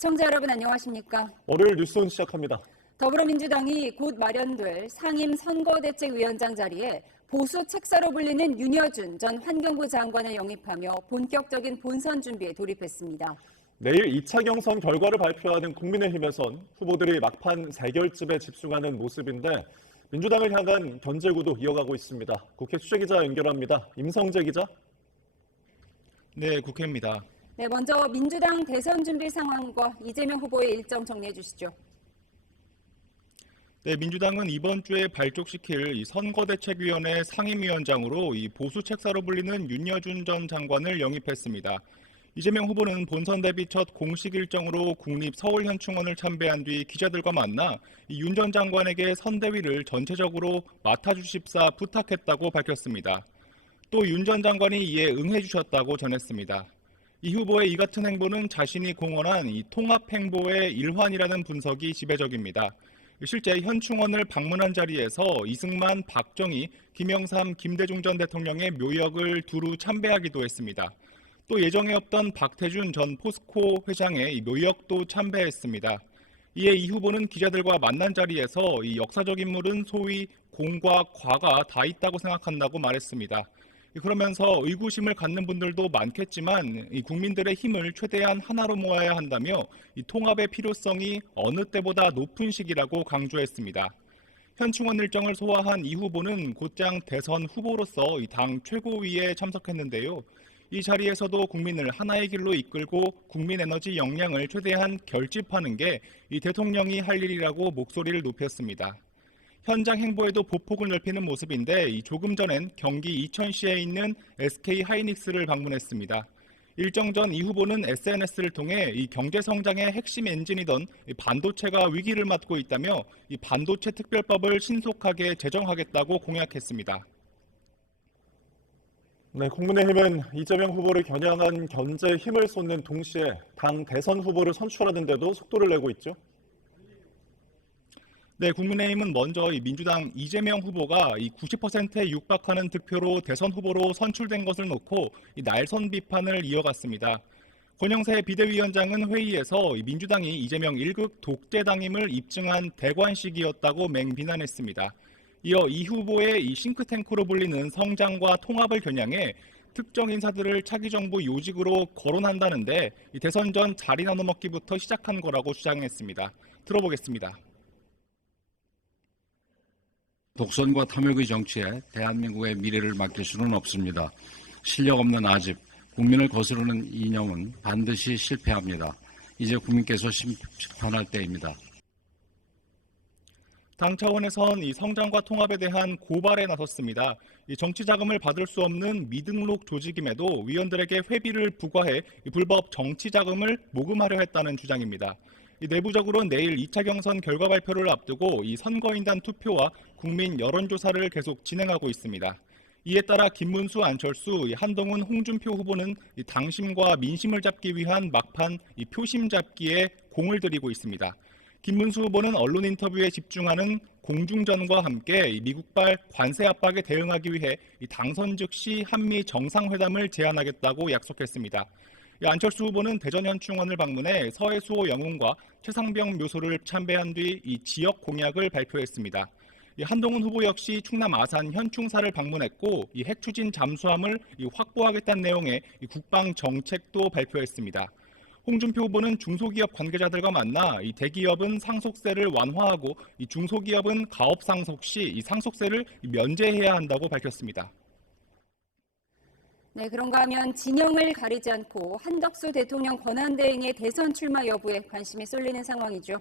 시청자 여러분 안녕하십니까? 월요일 뉴스온 시작합니다. 더불어민주당이 곧 마련될 상임 선거대책위원장 자리에 보수 책사로 불리는 윤여준 전 환경부 장관을 영입하며 본격적인 본선 준비에 돌입했습니다. 내일 2차 경선 결과를 발표하는 국민의힘에선 후보들이 막판 재결집에 집중하는 모습인데 민주당을 향한 견제구도 이어가고 있습니다. 국회 취재기자 연결합니다. 임성재 기자. 네, 국회입니다. 네, 먼저 민주당 대선 준비 상황과 이재명 후보의 일정 정리해 주시죠. 네, 민주당은 이번 주에 발족시킬 이 선거대책위원회 상임위원장으로 이 보수 책사로 불리는 윤여준 전 장관을 영입했습니다. 이재명 후보는 본선 대비 첫 공식 일정으로 국립서울현충원을 참배한 뒤 기자들과 만나 윤 전 장관에게 선대위를 전체적으로 맡아주십사 부탁했다고 밝혔습니다. 또 윤 전 장관이 이에 응해주셨다고 전했습니다. 이 후보의 이 같은 행보는 자신이 공언한 이 통합 행보의 일환이라는 분석이 지배적입니다. 실제 현충원을 방문한 자리에서 이승만, 박정희, 김영삼, 김대중 전 대통령의 묘역을 두루 참배하기도 했습니다. 또 예정에 없던 박태준 전 포스코 회장의 묘역도 참배했습니다. 이에 이 후보는 기자들과 만난 자리에서 이 역사적 인물은 소위 공과 과가 다 있다고 생각한다고 말했습니다. 그러면서 의구심을 갖는 분들도 많겠지만 이 국민들의 힘을 최대한 하나로 모아야 한다며 이 통합의 필요성이 어느 때보다 높은 시기라고 강조했습니다. 현충원 일정을 소화한 이 후보는 곧장 대선 후보로서 이 당 최고위에 참석했는데요. 이 자리에서도 국민을 하나의 길로 이끌고 국민 에너지 역량을 최대한 결집하는 게 이 대통령이 할 일이라고 목소리를 높였습니다. 현장 행보에도 보폭을 넓히는 모습인데 조금 전엔 경기 이천시에 있는 SK 하이닉스를 방문했습니다. 일정 전 이 후보는 SNS를 통해 이 경제 성장의 핵심 엔진이던 반도체가 위기를 맞고 있다며 이 반도체 특별법을 신속하게 제정하겠다고 공약했습니다. 네, 국민의힘은 이재명 후보를 겨냥한 견제에 힘을 쏟는 동시에 당 대선 후보를 선출하는 데도 속도를 내고 있죠. 네, 국민의힘은 먼저 이 민주당 이재명 후보가 이 90%에 육박하는 득표로 대선 후보로 선출된 것을 놓고 이 날선 비판을 이어갔습니다. 권영세 비대위원장은 회의에서 이 민주당이 이재명 1급 독재당임을 입증한 대관식이었다고 맹비난했습니다. 이어 이 후보의 이 싱크탱크로 불리는 성장과 통합을 겨냥해 특정 인사들을 차기 정부 요직으로 거론한다는데 이 대선 전 자리 나눠먹기부터 시작한 거라고 주장했습니다. 들어보겠습니다. 독선과 탐욕의 정치에 대한민국의 미래를 맡길 수는 없습니다. 실력 없는 아집, 국민을 거스르는 이념은 반드시 실패합니다. 이제 국민께서 심판할 때입니다. 당 차원에선 이 성장과 통합에 대한 고발에 나섰습니다. 이 정치 자금을 받을 수 없는 미등록 조직임에도 위원들에게 회비를 부과해 불법 정치 자금을 모금하려 했다는 주장입니다. 내부적으로 내일 2차 경선 결과 발표를 앞두고 이 선거인단 투표와 국민 여론조사를 계속 진행하고 있습니다. 이에 따라 김문수, 안철수, 한동훈, 홍준표 후보는 당심과 민심을 잡기 위한 막판 표심 잡기에 공을 들이고 있습니다. 김문수 후보는 언론 인터뷰에 집중하는 공중전과 함께 미국발 관세 압박에 대응하기 위해 당선 즉시 한미 정상회담을 제안하겠다고 약속했습니다. 안철수 후보는 대전 현충원을 방문해 서해수호 영웅과 최상병 묘소를 참배한 뒤 이 지역 공약을 발표했습니다. 한동훈 후보 역시 충남 아산 현충사를 방문했고 이 핵 추진 잠수함을 확보하겠다는 내용의 국방 정책도 발표했습니다. 홍준표 후보는 중소기업 관계자들과 만나 이 대기업은 상속세를 완화하고 이 중소기업은 가업 상속 시 이 상속세를 면제해야 한다고 밝혔습니다. 네, 그런가 하면 진영을 가리지 않고 한덕수 대통령 권한대행의 대선 출마 여부에 관심이 쏠리는 상황이죠.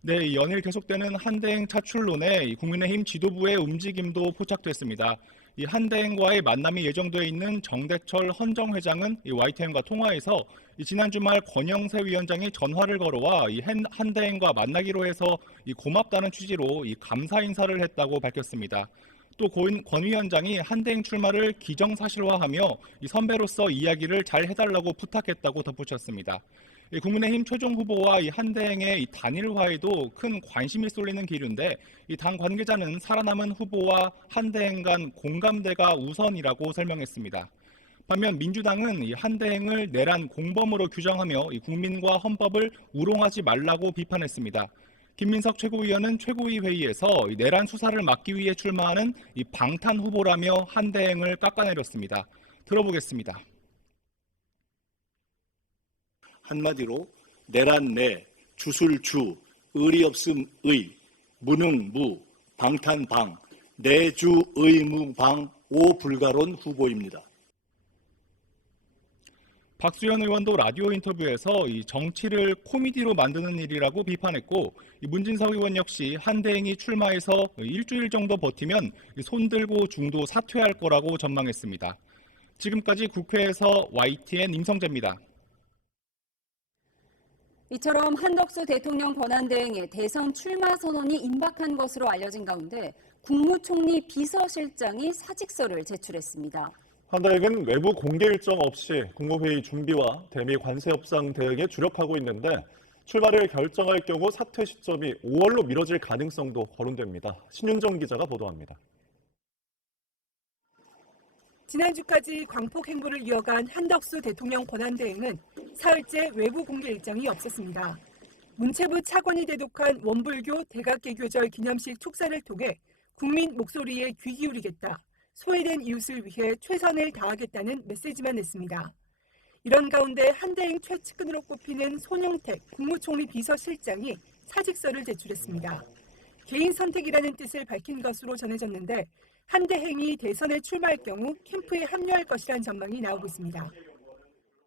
네, 연일 계속되는 한대행 차출론에 국민의힘 지도부의 움직임도 포착됐습니다. 이 한대행과의 만남이 예정되어 있는 정대철 헌정회장은 YTN과 통화에서 지난 주말 권영세 위원장이 전화를 걸어와 한대행과 만나기로 해서 고맙다는 취지로 감사 인사를 했다고 밝혔습니다. 또 권 위원장이 한대행 출마를 기정사실화하며 선배로서 이야기를 잘 해달라고 부탁했다고 덧붙였습니다. 국민의힘 최종 후보와 한대행의 단일화에도 큰 관심이 쏠리는 기류인데 당 관계자는 살아남은 후보와 한대행 간 공감대가 우선이라고 설명했습니다. 반면 민주당은 이 한대행을 내란 공범으로 규정하며 이 국민과 헌법을 우롱하지 말라고 비판했습니다. 김민석 최고위원은 최고위 회의에서 이 내란 수사를 막기 위해 출마하는 이 방탄 후보라며 한대행을 깎아내렸습니다. 들어보겠습니다. 한마디로 내란 내, 주술 주, 의리 없음 의, 무능 무, 방탄 방, 내주 의무 방, 오 불가론 후보입니다. 박수현 의원도 라디오 인터뷰에서 이 정치를 코미디로 만드는 일이라고 비판했고, 문진석 의원 역시 한대행이 출마해서 일주일 정도 버티면 손들고 중도 사퇴할 거라고 전망했습니다. 지금까지 국회에서 YTN 임성재입니다. 이처럼 한덕수 대통령 권한대행의 대선 출마 선언이 임박한 것으로 알려진 가운데 국무총리 비서실장이 사직서를 제출했습니다. 한대행은 외부 공개 일정 없이 국무회의 준비와 대미 관세 협상 대응에 주력하고 있는데 출마를 결정할 경우 사퇴 시점이 5월로 미뤄질 가능성도 거론됩니다. 신윤정 기자가 보도합니다. 지난주까지 광폭 행보를 이어간 한덕수 대통령 권한대행은 사흘째 외부 공개 일정이 없었습니다. 문체부 차관이 대독한 원불교 대각개교절 기념식 축사를 통해 국민 목소리에 귀 기울이겠다, 소외된 이웃을 위해 최선을 다하겠다는 메시지만 냈습니다. 이런 가운데 한대행 최측근으로 꼽히는 손영택 국무총리 비서실장이 사직서를 제출했습니다. 개인 선택이라는 뜻을 밝힌 것으로 전해졌는데 한대행이 대선에 출마할 경우 캠프에 합류할 것이란 전망이 나오고 있습니다.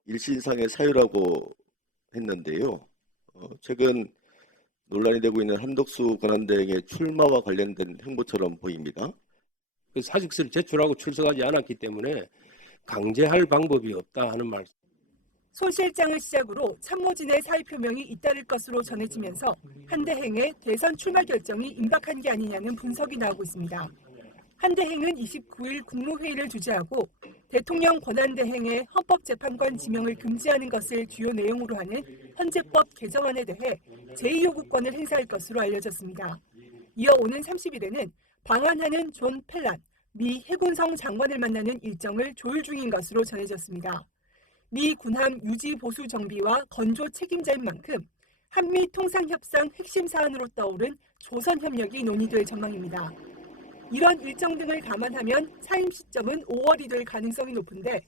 일신상의 사유라고 했는데요. 최근 논란이 되고 있는 한덕수 권한대행의 출마와 관련된 행보처럼 보입니다. 사직서를 제출하고 출석하지 않았기 때문에 강제할 방법이 없다 하는 말씀. 손 실장을 시작으로 참모진의 사의 표명이 잇따를 것으로 전해지면서 한대행의 대선 출마 결정이 임박한 게 아니냐는 분석이 나오고 있습니다. 한대행은 29일 국무회의를 주재하고 대통령 권한대행의 헌법재판관 지명을 금지하는 것을 주요 내용으로 하는 헌재법 개정안에 대해 제2요구권을 행사할 것으로 알려졌습니다. 이어 오는 30일에는 방한하는 존 펠란 미 해군성 장관을 만나는 일정을 조율 중인 것으로 전해졌습니다. 미 군함 유지 보수 정비와 건조 책임자인 만큼 한미 통상협상 핵심 사안으로 떠오른 조선협력이 논의될 전망입니다. 이런 일정 등을 감안하면 사임 시점은 5월이 될 가능성이 높은데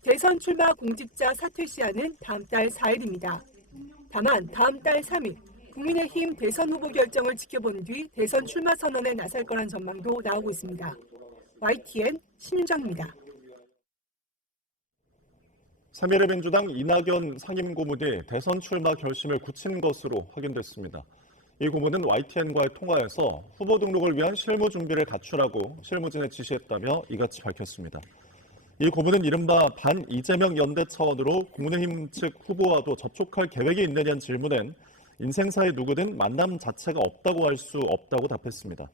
대선 출마 공직자 사퇴 시한은 다음 달 4일입니다. 다만 다음 달 3일 국민의힘 대선 후보 결정을 지켜본 뒤 대선 출마 선언에 나설 거란 전망도 나오고 있습니다. YTN 신윤정입니다. 새미래민주당 이낙연 상임고문이 대선 출마 결심을 굳힌 것으로 확인됐습니다. 이 고문은 YTN과의 통화에서 후보 등록을 위한 실무 준비를 갖추라고 실무진에 지시했다며 이같이 밝혔습니다. 이 고문은 이른바 반 이재명 연대 차원으로 국민의힘 측 후보와도 접촉할 계획이 있느냐는 질문엔 인생사에 누구든 만남 자체가 없다고 할 수 없다고 답했습니다.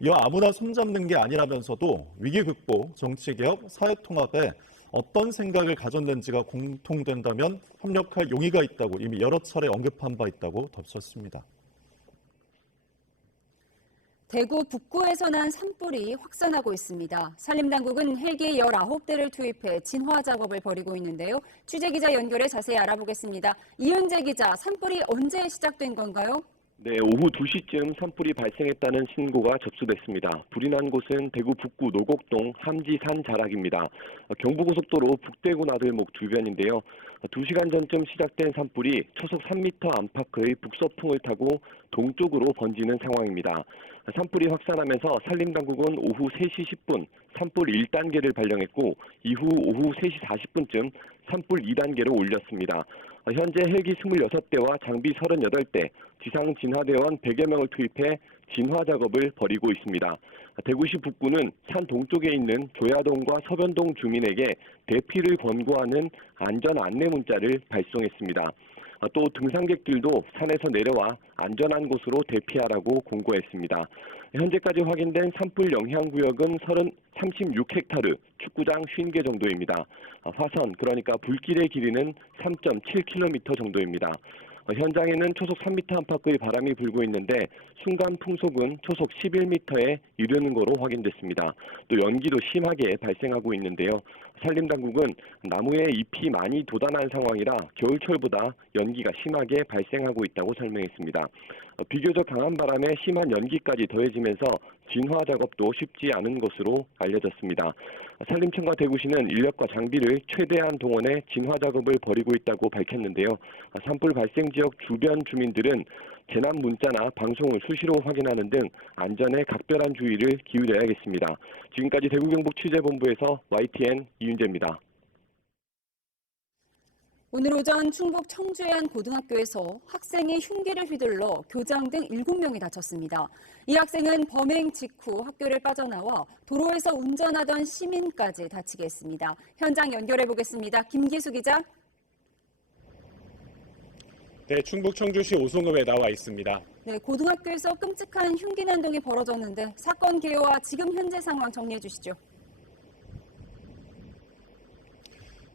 이어 아무나 손잡는 게 아니라면서도 위기 극복, 정치개혁, 사회통합에 어떤 생각을 가졌는지가 공통된다면 협력할 용의가 있다고 이미 여러 차례 언급한 바 있다고 덧붙였습니다. 대구 북구에서 난 산불이 확산하고 있습니다. 산림당국은 헬기 19대를 투입해 진화 작업을 벌이고 있는데요. 취재기자 연결해 자세히 알아보겠습니다. 이은재 기자, 산불이 언제 시작된 건가요? 네, 오후 2시쯤 산불이 발생했다는 신고가 접수됐습니다. 불이 난 곳은 대구 북구 노곡동 함지산 자락입니다. 경부고속도로 북대구 나들목 주변인데요. 2시간 전쯤 시작된 산불이 초속 3m 안팎의 북서풍을 타고 동쪽으로 번지는 상황입니다. 산불이 확산하면서 산림당국은 오후 3시 10분 산불 1단계를 발령했고 이후 오후 3시 40분쯤 산불 2단계로 올렸습니다. 현재 헬기 26대와 장비 38대, 지상 진화대원 100여 명을 투입해 진화 작업을 벌이고 있습니다. 대구시 북구는 산 동쪽에 있는 조야동과 서변동 주민에게 대피를 권고하는 안전 안내 문자를 발송했습니다. 또 등산객들도 산에서 내려와 안전한 곳으로 대피하라고 공고했습니다. 현재까지 확인된 산불 영향구역은 36헥타르, 축구장 50개 정도입니다. 화선, 그러니까 불길의 길이는 3.7km 정도입니다. 현장에는 초속 3m 안팎의 바람이 불고 있는데 순간 풍속은 초속 11m에 이르는 거로 확인됐습니다. 또 연기도 심하게 발생하고 있는데요. 산림당국은 나무에 잎이 많이 돋아난 상황이라 겨울철보다 연기가 심하게 발생하고 있다고 설명했습니다. 비교적 강한 바람에 심한 연기까지 더해지면서 진화 작업도 쉽지 않은 것으로 알려졌습니다. 산림청과 대구시는 인력과 장비를 최대한 동원해 진화 작업을 벌이고 있다고 밝혔는데요. 산불 발생 지역 주변 주민들은 재난 문자나 방송을 수시로 확인하는 등 안전에 각별한 주의를 기울여야겠습니다. 지금까지 대구 경북 취재본부에서 YTN 이윤재입니다. 오늘 오전 충북 청주의 한 고등학교에서 학생이 흉기를 휘둘러 교장 등 7명이 다쳤습니다. 이 학생은 범행 직후 학교를 빠져나와 도로에서 운전하던 시민까지 다치게 했습니다. 현장 연결해 보겠습니다. 김기수 기자. 네, 충북 청주시 오송읍에 나와 있습니다. 네, 고등학교에서 끔찍한 흉기 난동이 벌어졌는데 사건 개요와 지금 현재 상황 정리해 주시죠.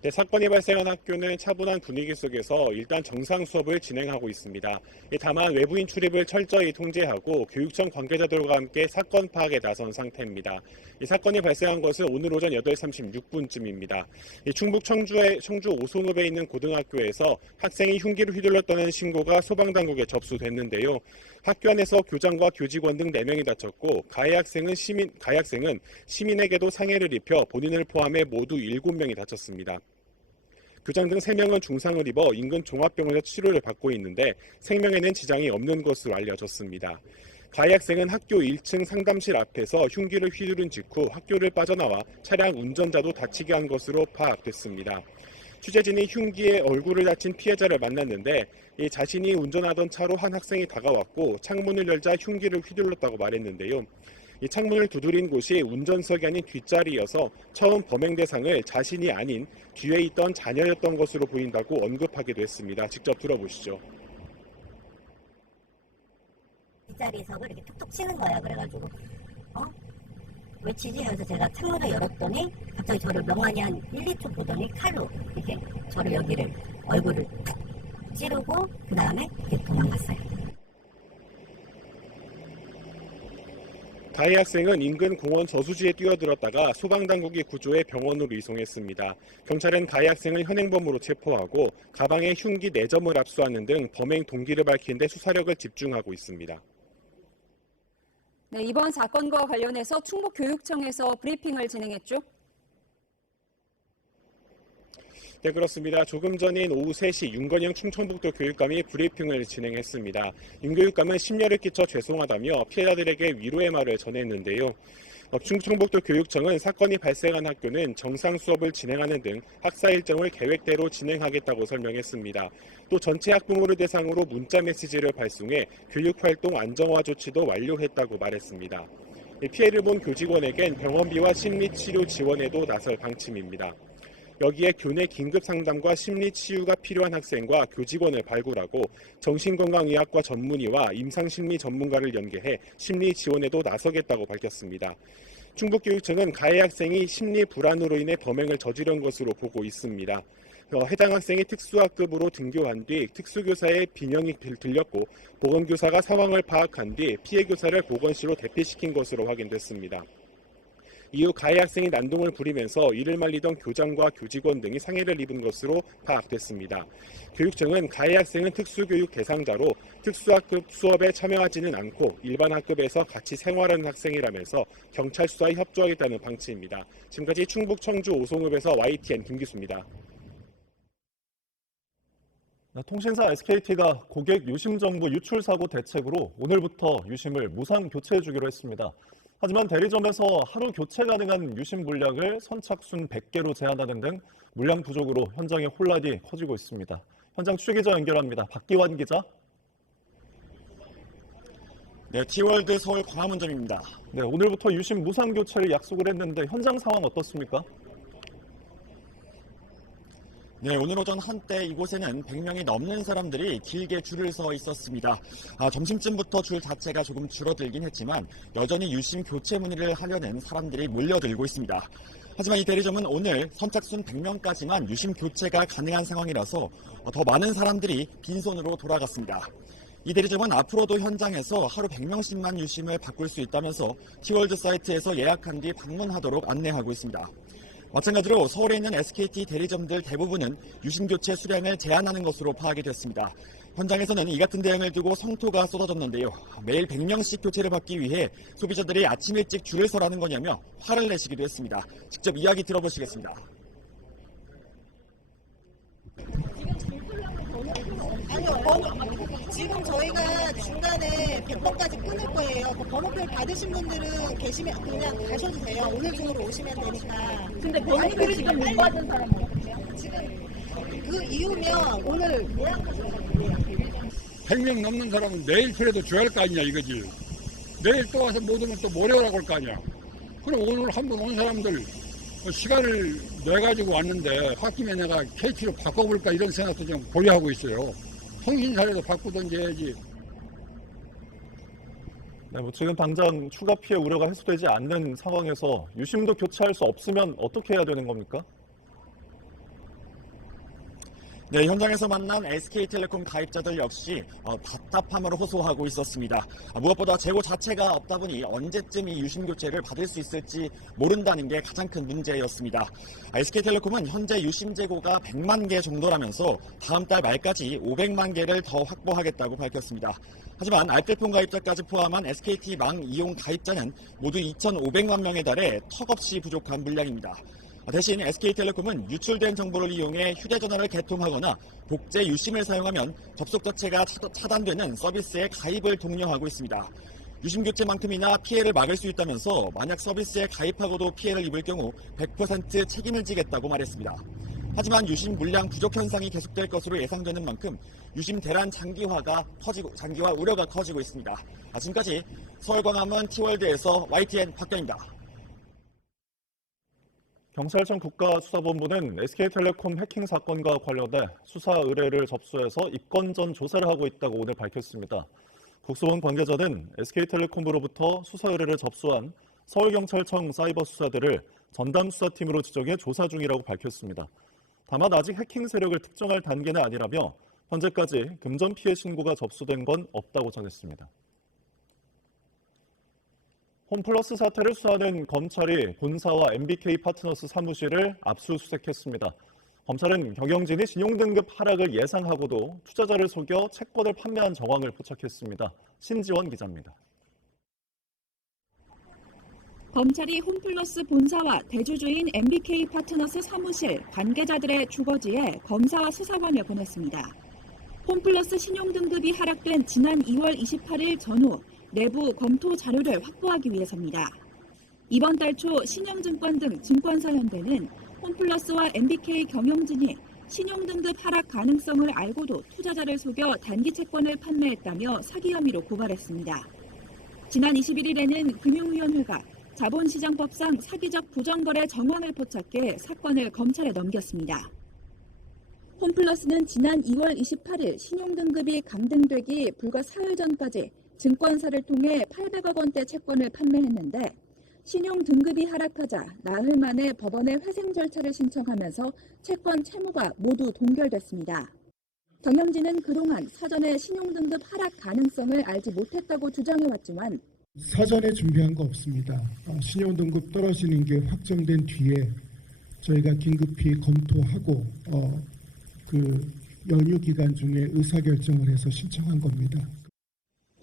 네, 사건이 발생한 학교는 차분한 분위기 속에서 일단 정상 수업을 진행하고 있습니다. 다만 외부인 출입을 철저히 통제하고 교육청 관계자들과 함께 사건 파악에 나선 상태입니다. 이 사건이 발생한 것은 오늘 오전 8시 36분쯤입니다. 충북 청주 오송읍에 있는 고등학교에서 학생이 흉기를 휘둘렀다는 신고가 소방당국에 접수됐는데요. 학교 안에서 교장과 교직원 등 4명이 다쳤고 가해 학생은 시민에게도 상해를 입혀 본인을 포함해 모두 7명이 다쳤습니다. 교장 등 3명은 중상을 입어 인근 종합병원에서 치료를 받고 있는데 생명에는 지장이 없는 것으로 알려졌습니다. 가해 학생은 학교 1층 상담실 앞에서 흉기를 휘두른 직후 학교를 빠져나와 차량 운전자도 다치게 한 것으로 파악됐습니다. 취재진이 흉기에 얼굴을 다친 피해자를 만났는데 자신이 운전하던 차로 한 학생이 다가왔고 창문을 열자 흉기를 휘둘렀다고 말했는데요. 이 창문을 두드린 곳이 운전석이 아닌 뒷자리여서 처음 범행 대상을 자신이 아닌 뒤에 있던 자녀였던 것으로 보인다고 언급하기도 했습니다. 직접 들어보시죠. 뒷자리석을 이렇게 툭툭 치는 거야. 그래가지고 왜 치지? 해서 제가 창문을 열었더니 갑자기 저를 멍하니 한 1, 2초 보더니 칼로 이렇게 저를 여기를 얼굴을 툭 찌르고 그 다음에 이렇게 도망갔어요. 가해 학생은 인근 공원 저수지에 뛰어들었다가 소방당국이 구조해 병원으로 이송했습니다. 경찰은 가해 학생을 현행범으로 체포하고 가방에 흉기 4점을 압수하는 등 범행 동기를 밝히는 데 수사력을 집중하고 있습니다. 네, 이번 사건과 관련해서 충북교육청에서 브리핑을 진행했죠. 네, 그렇습니다. 조금 전인 오후 3시 윤건영 충청북도 교육감이 브리핑을 진행했습니다. 윤 교육감은 심려를 끼쳐 죄송하다며 피해자들에게 위로의 말을 전했는데요. 충청북도 교육청은 사건이 발생한 학교는 정상 수업을 진행하는 등 학사 일정을 계획대로 진행하겠다고 설명했습니다. 또 전체 학부모를 대상으로 문자 메시지를 발송해 교육활동 안정화 조치도 완료했다고 말했습니다. 피해를 본 교직원에겐 병원비와 심리치료 지원에도 나설 방침입니다. 여기에 교내 긴급 상담과 심리 치유가 필요한 학생과 교직원을 발굴하고 정신건강의학과 전문의와 임상심리 전문가를 연계해 심리 지원에도 나서겠다고 밝혔습니다. 충북교육청은 가해 학생이 심리 불안으로 인해 범행을 저지른 것으로 보고 있습니다. 해당 학생이 특수학급으로 등교한 뒤 특수교사의 비명이 들렸고 보건교사가 상황을 파악한 뒤 피해교사를 보건실로 대피시킨 것으로 확인됐습니다. 이후 가해 학생이 난동을 부리면서 이를 말리던 교장과 교직원 등이 상해를 입은 것으로 파악됐습니다. 교육청은 가해 학생은 특수교육 대상자로 특수학급 수업에 참여하지는 않고 일반 학급에서 같이 생활하는 학생이라면서 경찰 수사에 협조하겠다는 방침입니다. 지금까지 충북 청주 오송읍에서 YTN 김기수입니다. 통신사 SKT가 고객 유심 정보 유출 사고 대책으로 오늘부터 유심을 무상 교체해 주기로 했습니다. 하지만 대리점에서 하루 교체 가능한 유심 물량을 선착순 100개로 제한하는 등 물량 부족으로 현장의 혼란이 커지고 있습니다. 현장 취재기자 연결합니다. 박기환 기자. 네, 티월드 서울 광화문점입니다. 네, 오늘부터 유심 무상 교체를 약속을 했는데 현장 상황 어떻습니까? 네, 오늘 오전 한때 이곳에는 100명이 넘는 사람들이 길게 줄을 서 있었습니다. 점심쯤부터 줄 자체가 조금 줄어들긴 했지만 여전히 유심 교체 문의를 하려는 사람들이 몰려들고 있습니다. 하지만 이 대리점은 오늘 선착순 100명까지만 유심 교체가 가능한 상황이라서 더 많은 사람들이 빈손으로 돌아갔습니다. 이 대리점은 앞으로도 현장에서 하루 100명씩만 유심을 바꿀 수 있다면서 티월드 사이트에서 예약한 뒤 방문하도록 안내하고 있습니다. 마찬가지로 서울에 있는 SKT 대리점들 대부분은 유심 교체 수량을 제한하는 것으로 파악이 됐습니다. 현장에서는 이 같은 대응을 두고 성토가 쏟아졌는데요. 매일 100명씩 교체를 받기 위해 소비자들이 아침 일찍 줄을 서라는 거냐며 화를 내시기도 했습니다. 직접 이야기 들어보시겠습니다. 아니요, 지금 저희가 중간에 100번까지 끊을 거예요. 그 번호표를 받으신 분들은 계시면 그냥 가셔도 돼요. 오늘 중으로 오시면 되니까. 근데 번호표를 지금 못 받은 사람은 어떡해요? 지금 그 이유면 오늘 예약하셔서 100명 넘는 사람은 내일 그래도 줘야 할 거 아니냐 이거지. 내일 또 와서 못 오면 또 모레오라고 할 거 아니야. 그럼 오늘 한 번 온 사람들 시간을 내가지고 왔는데 홧김에 내가 KT로 바꿔볼까 이런 생각도 좀 보유하고 있어요. 통신사라도 바꾸든지 해야지. 네, 지금 당장 추가 피해 우려가 해소되지 않는 상황에서 유심도 교체할 수 없으면 어떻게 해야 되는 겁니까? 네, 현장에서 만난 SK텔레콤 가입자들 역시 답답함을 호소하고 있었습니다. 무엇보다 재고 자체가 없다 보니 언제쯤 이 유심 교체를 받을 수 있을지 모른다는 게 가장 큰 문제였습니다. SK텔레콤은 현재 유심 재고가 100만 개 정도라면서 다음 달 말까지 500만 개를 더 확보하겠다고 밝혔습니다. 하지만 알뜰폰 가입자까지 포함한 SKT망 이용 가입자는 모두 2,500만 명에 달해 턱없이 부족한 물량입니다. 대신 SK텔레콤은 유출된 정보를 이용해 휴대전화를 개통하거나 복제 유심을 사용하면 접속 자체가 차단되는 서비스에 가입을 독려하고 있습니다. 유심 교체만큼이나 피해를 막을 수 있다면서 만약 서비스에 가입하고도 피해를 입을 경우 100% 책임을 지겠다고 말했습니다. 하지만 유심 물량 부족 현상이 계속될 것으로 예상되는 만큼 유심 대란 장기화 우려가 커지고 있습니다. 지금까지 서울 광화문 T월드에서 YTN 박경입니다. 경찰청 국가수사본부는 SK텔레콤 해킹 사건과 관련해 수사 의뢰를 접수해서 입건 전 조사를 하고 있다고 오늘 밝혔습니다. 국수본 관계자는 SK텔레콤으로부터 수사 의뢰를 접수한 서울경찰청 사이버 수사대를 전담 수사팀으로 지정해 조사 중이라고 밝혔습니다. 다만 아직 해킹 세력을 특정할 단계는 아니라며 현재까지 금전 피해 신고가 접수된 건 없다고 전했습니다. 홈플러스 사태를 수사하는 검찰이 본사와 MBK 파트너스 사무실을 압수수색했습니다. 검찰은 경영진이 신용등급 하락을 예상하고도 투자자를 속여 채권을 판매한 정황을 포착했습니다. 신지원 기자입니다. 검찰이 홈플러스 본사와 대주주인 MBK 파트너스 사무실 관계자들의 주거지에 검사와 수사관을 보냈습니다. 홈플러스 신용등급이 하락된 지난 2월 28일 전후 내부 검토 자료를 확보하기 위해서입니다. 이번 달 초 신영증권 등 증권사 연대는 홈플러스와 MBK 경영진이 신용등급 하락 가능성을 알고도 투자자를 속여 단기 채권을 판매했다며 사기 혐의로 고발했습니다. 지난 21일에는 금융위원회가 자본시장법상 사기적 부정거래 정황을 포착해 사건을 검찰에 넘겼습니다. 홈플러스는 지난 2월 28일 신용등급이 감등되기 불과 사흘 전까지 증권사를 통해 800억 원대 채권을 판매했는데 신용등급이 하락하자 나흘 만에 법원에 회생 절차를 신청하면서 채권 채무가 모두 동결됐습니다. 경영진은 그동안 사전에 신용등급 하락 가능성을 알지 못했다고 주장해왔지만 사전에 준비한 거 없습니다. 신용등급 떨어지는 게 확정된 뒤에 저희가 긴급히 검토하고 그 연휴 기간 중에 의사결정을 해서 신청한 겁니다.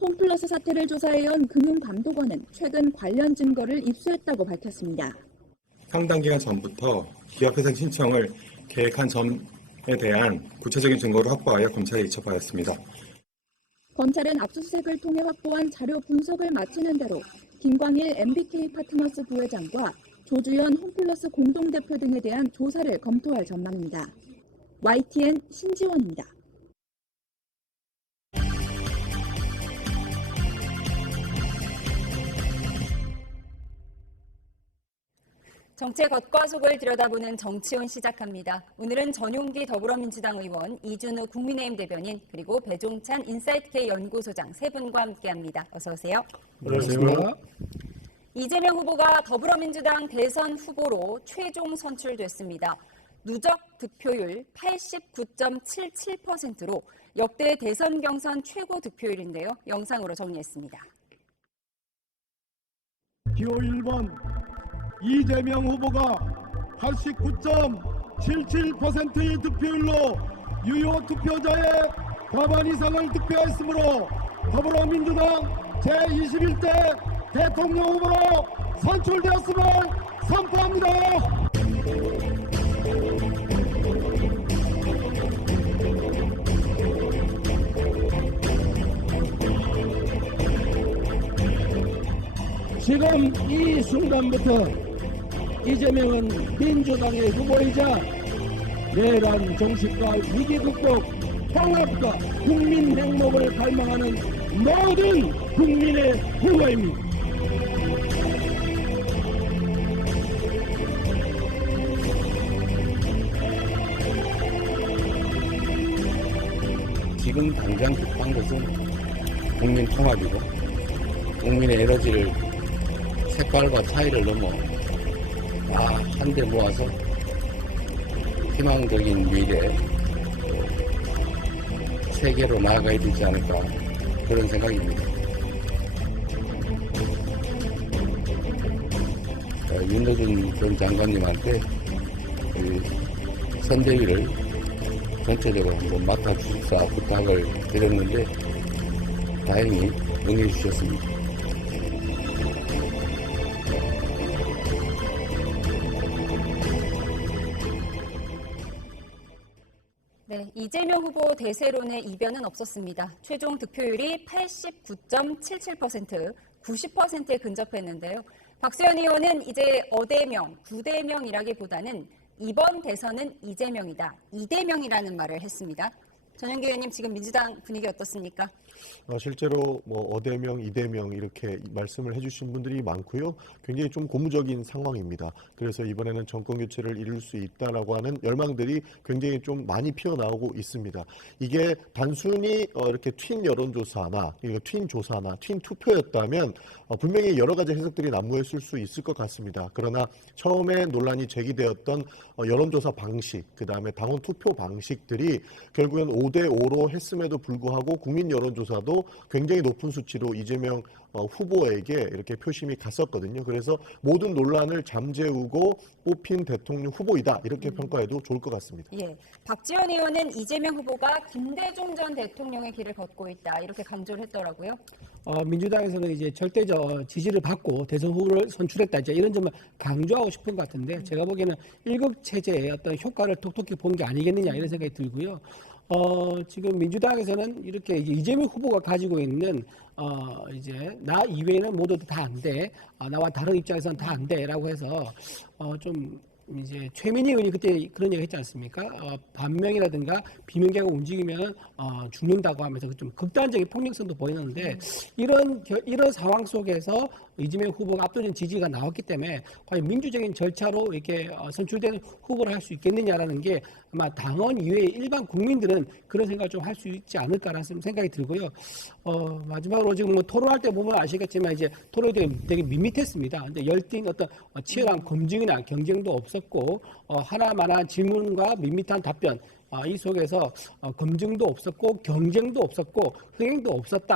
홈플러스 사태를 조사해온 금융감독원은 최근 관련 증거를 입수했다고 밝혔습니다. 상당 기간 전부터 기업회생 신청을 계획한 점에 대한 구체적인 증거를 확보하여 검찰에 이첩하였습니다. 검찰은 압수수색을 통해 확보한 자료 분석을 마치는 대로 김광일 MBK 파트너스 부회장과 조주연 홈플러스 공동대표 등에 대한 조사를 검토할 전망입니다. YTN 신지원입니다. 정치의 겉과 속을 들여다보는 정치온 시작합니다. 오늘은 전용기 더불어민주당 의원, 이준우 국민의힘 대변인, 그리고 배종찬 인사이트K 연구소장 세 분과 함께합니다. 어서 오세요. 안녕하세요. 이재명 후보가 더불어민주당 대선 후보로 최종 선출됐습니다. 누적 득표율 89.77%로 역대 대선 경선 최고 득표율인데요. 영상으로 정리했습니다. 기호 1번 이재명 후보가 89.77%의 득표율로 유효 투표자의 과반 이상을 득표했으므로 더불어민주당 제21대 대통령 후보로 선출되었음을 선포합니다. 지금 이 순간부터 이재명은 민주당의 후보이자 내란 정식과 위기 극복, 통합과 국민 행복을 갈망하는 모든 국민의 후보입니다. 지금 당장 급한 것은 국민 통합이고 국민의 에너지를 색깔과 차이를 넘어 다 한데 모아서 희망적인 미래 세계로 나아가야 되지 않을까 그런 생각입니다. 윤석열 전 장관님한테 선대위를 전체적으로 한번 맡아주십사 부탁을 드렸는데 다행히 응해 주셨습니다. 네, 이재명 후보 대세론의 이변은 없었습니다. 최종 득표율이 89.77%, 90%에 근접했는데요. 박수현 의원은 이제 어대명, 구대명이라기보다는 이번 대선은 이재명이다, 이대명이라는 말을 했습니다. 전영기 의원님, 지금 민주당 분위기 어떻습니까? 실제로 어대명, 이대명 이렇게 말씀을 해주신 분들이 많고요. 굉장히 좀 고무적인 상황입니다. 그래서 이번에는 정권 교체를 이룰 수 있다라고 하는 열망들이 굉장히 좀 많이 피어나오고 있습니다. 이게 단순히 이렇게 튄 여론조사나 튄 조사나 튄 투표였다면 분명히 여러 가지 해석들이 난무했을 수 있을 것 같습니다. 그러나 처음에 논란이 제기되었던 여론조사 방식, 그 다음에 당원 투표 방식들이 결국엔 5대5로 했음에도 불구하고 국민 여론조사도 굉장히 높은 수치로 이재명 후보에게 이렇게 표심이 갔었거든요. 그래서 모든 논란을 잠재우고 뽑힌 대통령 후보이다, 이렇게 평가해도 좋을 것 같습니다. 예, 박지원 의원은 이재명 후보가 김대중 전 대통령의 길을 걷고 있다, 이렇게 강조를 했더라고요. 민주당에서는 이제 절대적 지지를 받고 대선 후보를 선출했다, 이제 이런 점을 강조하고 싶은 것 같은데 제가 보기에는 1급 체제의 어떤 효과를 톡톡히 본 게 아니겠느냐, 이런 생각이 들고요. 지금 민주당에서는 이렇게 이제 이재명 후보가 가지고 있는 이제 나 이외에는 모두 다 안 돼, 나와 다른 입장에서는 다 안 돼라고 해서 좀 이제 최민희 의원이 그때 그런 얘기 했지 않습니까? 반명이라든가 비명계가 움직이면 죽는다고 하면서 좀 극단적인 폭력성도 보이는데 이런 상황 속에서 이재명 후보가 압도적인 지지가 나왔기 때문에 과연 민주적인 절차로 이렇게 선출된 후보를 할 수 있겠느냐라는 게 아마 당원 이외의 일반 국민들은 그런 생각을 좀 할 수 있지 않을까라는 생각이 들고요. 마지막으로 지금 토론할 때 보면 아시겠지만 이제 토론이 되게 밋밋했습니다. 근데 열띤 어떤 치열한 검증이나 경쟁도 없었고 하나만한 질문과 밋밋한 답변, 이 속에서 검증도 없었고 경쟁도 없었고 흥행도 없었다.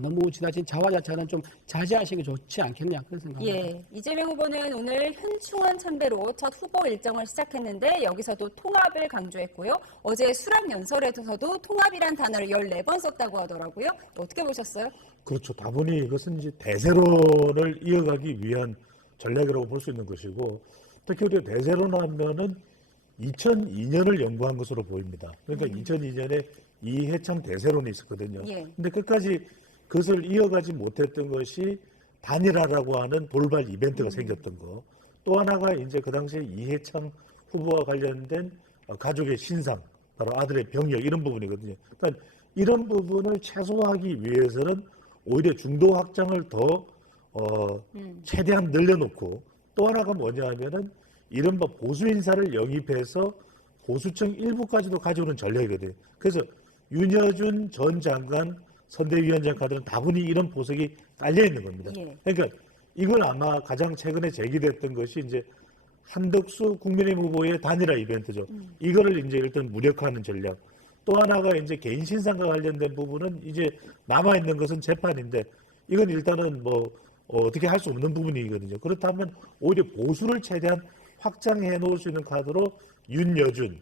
너무 지나친 자화자찬은 좀 자제하시는 게 좋지 않겠냐, 그런 생각입니다. 예, 이재명 후보는 오늘 현충원 참배로 첫 후보 일정을 시작했는데 여기서도 통합을 강조했고요. 어제 수락연설에서도 통합이란 단어를 14번 썼다고 하더라고요. 어떻게 보셨어요? 그렇죠. 다분히 이것은 이제 대세론을 이어가기 위한 전략이라고 볼 수 있는 것이고, 특히 우리가 대세론 하면은 2002년을 연구한 것으로 보입니다. 그러니까 2002년에 이해창 대세론이 있었거든요. 근데 끝까지 그것을 이어가지 못했던 것이 단일화라고 하는 돌발 이벤트가 생겼던 거. 또 하나가 이제 그 당시에 이해창 후보와 관련된 가족의 신상, 바로 아들의 병역, 이런 부분이거든요. 그러니까 이런 부분을 최소화하기 위해서는 오히려 중도 확장을 더 최대한 늘려놓고, 또 하나가 뭐냐 하면은 이른바 보수 인사를 영입해서 보수층 일부까지도 가져오는 전략이거든요. 그래서 윤여준 전 장관 선대위원장 카드는 다분히 이런 보석이 깔려 있는 겁니다. 그러니까 이걸 아마 가장 최근에 제기됐던 것이 이제 한덕수 국민의힘 후보의 단일화 이벤트죠. 이거를 이제 일단 무력화하는 전략. 또 하나가 이제 개인 신상과 관련된 부분은 이제 남아 있는 것은 재판인데, 이건 일단은 뭐 어떻게 할 수 없는 부분이거든요. 그렇다면 오히려 보수를 최대한 확장해 놓을 수 있는 카드로 윤여준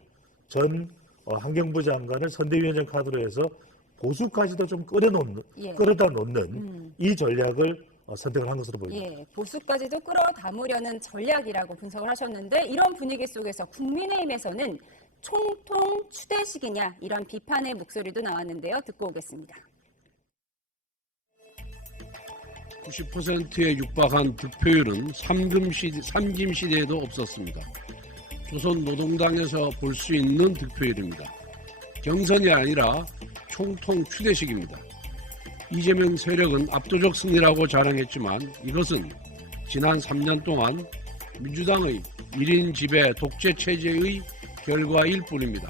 전 환경부 장관을 선대위원장 카드로 해서 보수까지도 좀 끌어다 놓는 이 전략을 선택을 한 것으로 보입니다. 예, 보수까지도 끌어담으려는 전략이라고 분석을 하셨는데 이런 분위기 속에서 국민의힘에서는 총통 추대식이냐 이런 비판의 목소리도 나왔는데요. 듣고 오겠습니다. 90%에 육박한 득표율은 삼김 시대에도 없었습니다. 조선노동당에서 볼 수 있는 득표율입니다. 경선이 아니라 총통 추대식입니다. 이재명 세력은 압도적 승리라고 자랑했지만 이것은 지난 3년 동안 민주당의 1인 지배 독재 체제의 결과일 뿐입니다.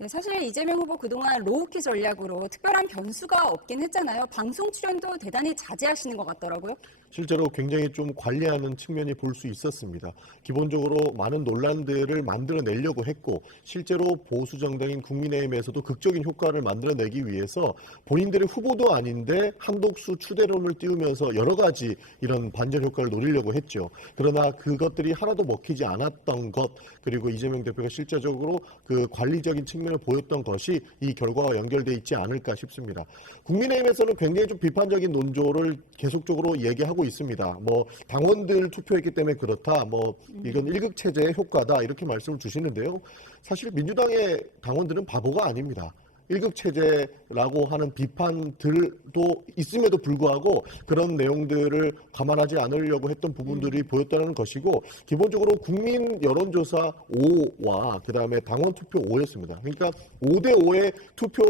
네, 사실 이재명 후보 그동안 로우키 전략으로 특별한 변수가 없긴 했잖아요. 방송 출연도 대단히 자제하시는 것 같더라고요. 실제로 굉장히 좀 관리하는 측면이 볼 수 있었습니다. 기본적으로 많은 논란들을 만들어내려고 했고 실제로 보수 정당인 국민의힘에서도 극적인 효과를 만들어내기 위해서 본인들의 후보도 아닌데 한독수 추대론을 띄우면서 여러 가지 이런 반전 효과를 노리려고 했죠. 그러나 그것들이 하나도 먹히지 않았던 것 그리고 이재명 대표가 실제적으로 그 관리적인 측면을 보였던 것이 이 결과와 연결돼 있지 않을까 싶습니다. 국민의힘에서는 굉장히 좀 비판적인 논조를 계속적으로 얘기하고 있습니다. 뭐 당원들 투표했기 때문에 그렇다. 뭐 이건 일극 체제의 효과다. 이렇게 말씀을 주시는데요. 사실 민주당의 당원들은 바보가 아닙니다. 일극 체제라고 하는 비판들도 있음에도 불구하고 그런 내용들을 감안하지 않으려고 했던 부분들이 보였다는 것이고 기본적으로 국민 여론조사 5와 그다음에 당원 투표 5였습니다. 그러니까 5대5의 투표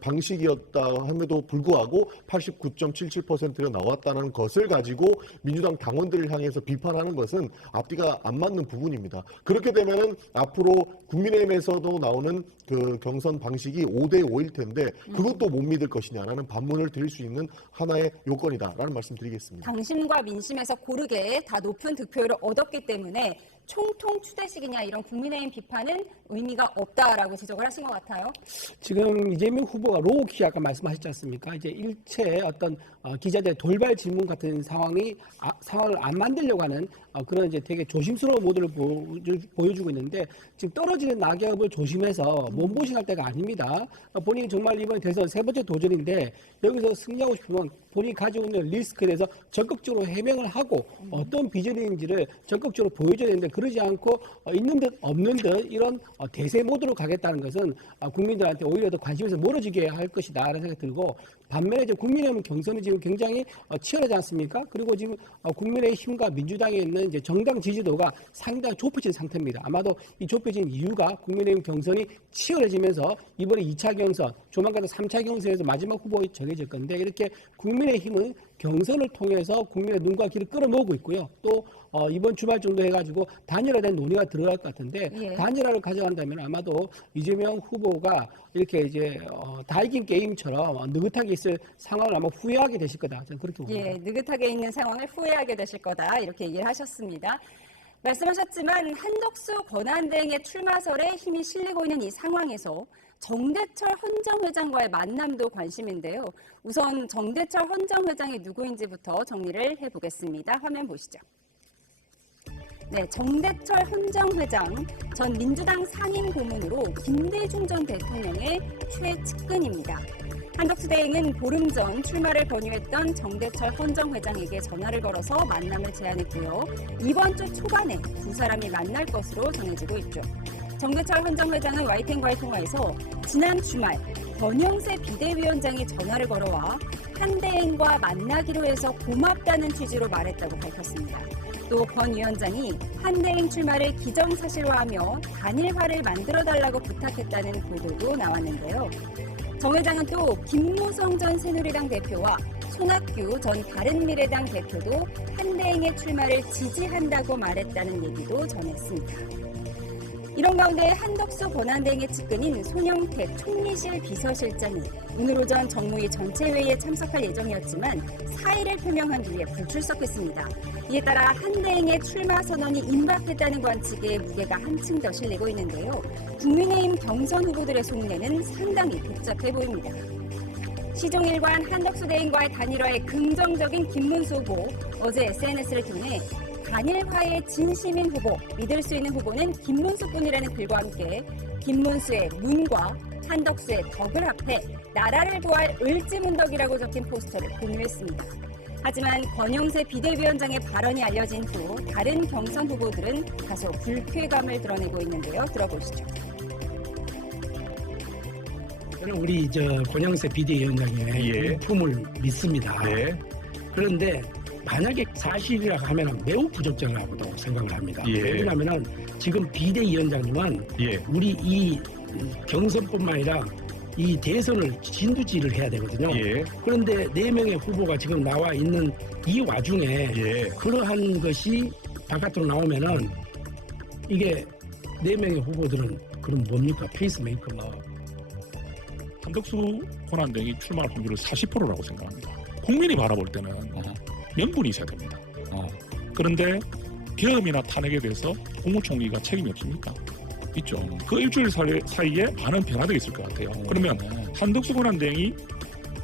방식이었다 함에도 불구하고 89.77%가 나왔다는 것을 가지고 민주당 당원들을 향해서 비판하는 것은 앞뒤가 안 맞는 부분입니다. 그렇게 되면은 앞으로 국민의힘에서도 나오는 그 경선 방식이 5대5일 텐데 그것도 못 믿을 것이냐라는 반문을 드릴 수 있는 하나의 요건이다라는 말씀 드리겠습니다. 당심과 민심에서 고르게 다 높은 득표율을 얻었기 때문에 총통 추대식이냐 이런 국민의힘 비판은 의미가 없다라고 지적을 하신 것 같아요. 지금 이재명 후보가 로우키 아까 말씀하셨지 않습니까? 이제 일체 어떤 기자들의 돌발 질문 같은 상황을 안 만들려고 하는 그런 이제 되게 조심스러운 모드를 보여주고 있는데 지금 떨어지는 낙엽을 조심해서 몸보신할 때가 아닙니다. 본인이 정말 이번 대선 세 번째 도전인데 여기서 승리하고 싶으면 본인이 가지고 있는 리스크에 대해서 적극적으로 해명을 하고 어떤 비전인지를 적극적으로 보여줘야 되는데 그러지 않고 있는 듯 없는 듯 이런 대세 모드로 가겠다는 것은 국민들한테 오히려 더 관심에서 멀어지게 할 것이다 라는 생각이 들고 반면에 이제 국민의힘 경선이 지금 굉장히 치열하지 않습니까? 그리고 지금 국민의힘과 민주당에 있는 이제 정당 지지도가 상당히 좁혀진 상태입니다. 아마도 이 좁혀진 이유가 국민의힘 경선이 치열해지면서 이번에 2차 경선, 조만간 3차 경선에서 마지막 후보가 정해질 건데 이렇게 국민의힘은 경선을 통해서 국민의 눈과 귀를 끌어모으고 있고요. 또 이번 주말 정도 해가지고 단일화된 논의가 들어갈 것 같은데 단일화를 가져간다면 아마도 이재명 후보가 이렇게 이제 다 이긴 게임처럼 느긋하게 있을 상황을 아마 후회하게 되실 거다. 저는 그렇게 봅니다. 예, 느긋하게 있는 상황을 후회하게 되실 거다. 이렇게 얘기를 하셨습니다. 말씀하셨지만 한덕수 권한대행의 출마설에 힘이 실리고 있는 이 상황에서 정대철 헌정회장과의 만남도 관심인데요. 우선 정대철 헌정회장이 누구인지부터 정리를 해보겠습니다. 화면 보시죠. 네, 정대철 헌정회장 전 민주당 상임 고문으로 김대중 전 대통령의 최측근입니다. 한덕수 대행은 보름 전 출마를 권유했던 정대철 헌정회장에게 전화를 걸어서 만남을 제안했고요. 이번 주 초반에 두 사람이 만날 것으로 전해지고 있죠. 정대철 헌정회장은 YTN과의 통화에서 지난 주말 변영세 비대위원장이 전화를 걸어와 한대행과 만나기로 해서 고맙다는 취지로 말했다고 밝혔습니다. 또 권 위원장이 한대행 출마를 기정사실화하며 단일화를 만들어달라고 부탁했다는 보도도 나왔는데요. 정 회장은 또 김무성 전 새누리당 대표와 손학규 전 바른미래당 대표도 한대행의 출마를 지지한다고 말했다는 얘기도 전했습니다. 이런 가운데 한덕수 권한대행의 측근인 손영태 총리실 비서실장이 오늘 오전 정무위 전체회의에 참석할 예정이었지만 사의를 표명한 뒤에 불출석했습니다. 이에 따라 한대행의 출마 선언이 임박했다는 관측에 무게가 한층 더 실리고 있는데요. 국민의힘 경선 후보들의 속내는 상당히 복잡해 보입니다. 시종일관 한덕수 대행과의 단일화에 긍정적인 김문수 후보 어제 SNS를 통해 단일화의 진심인 후보, 믿을 수 있는 후보는 김문수뿐이라는 글과 함께 김문수의 문과 한덕수의 덕을 합해 나라를 구할 을지문덕이라고 적힌 포스터를 공유했습니다. 하지만 권영세 비대위원장의 발언이 알려진 후 다른 경선 후보들은 다소 불쾌감을 드러내고 있는데요. 들어보시죠. 저는 우리 권영세 비대위원장의 품을 믿습니다. 그런데 만약에 사실이라고 하면 매우 부적절하다고 생각을 합니다. 왜냐하면 지금 비대위원장님은 우리 이 경선뿐만 아니라 이 대선을 진두지휘를 해야 되거든요. 그런데 4명의 후보가 지금 나와 있는 이 와중에 그러한 것이 바깥으로 나오면은 이게 4명의 후보들은 그럼 뭡니까? 페이스메이커가. 한덕수 권한대행이 출마할 확률을 40%라고 생각합니다. 국민이 바라볼 때는 명분이 있어야 됩니다. 그런데 계엄이나 탄핵에 대해서 국무총리가 책임이 없습니까? 있죠. 그 일주일 사이에 많은 변화가 있을 것 같아요. 그러면 한덕수 권한대행이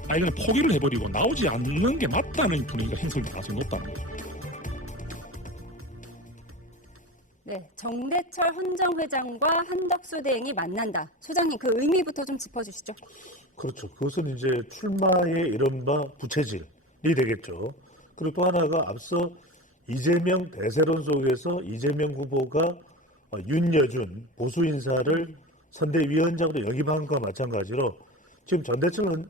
그냥 포기를 해버리고 나오지 않는 게 맞다는 분위기가 형성될 가능성이 높다는 거죠. 네, 정대철 헌정회장과 한덕수 대행이 만난다. 소장님, 그 의미부터 좀 짚어주시죠. 그렇죠. 그것은 이제 출마의 이른바 부채질이 되겠죠. 그리고 또 하나가 앞서 이재명 대세론 속에서 이재명 후보가 윤여준 보수 인사를 선대위원장으로 역임한 것과 마찬가지로 지금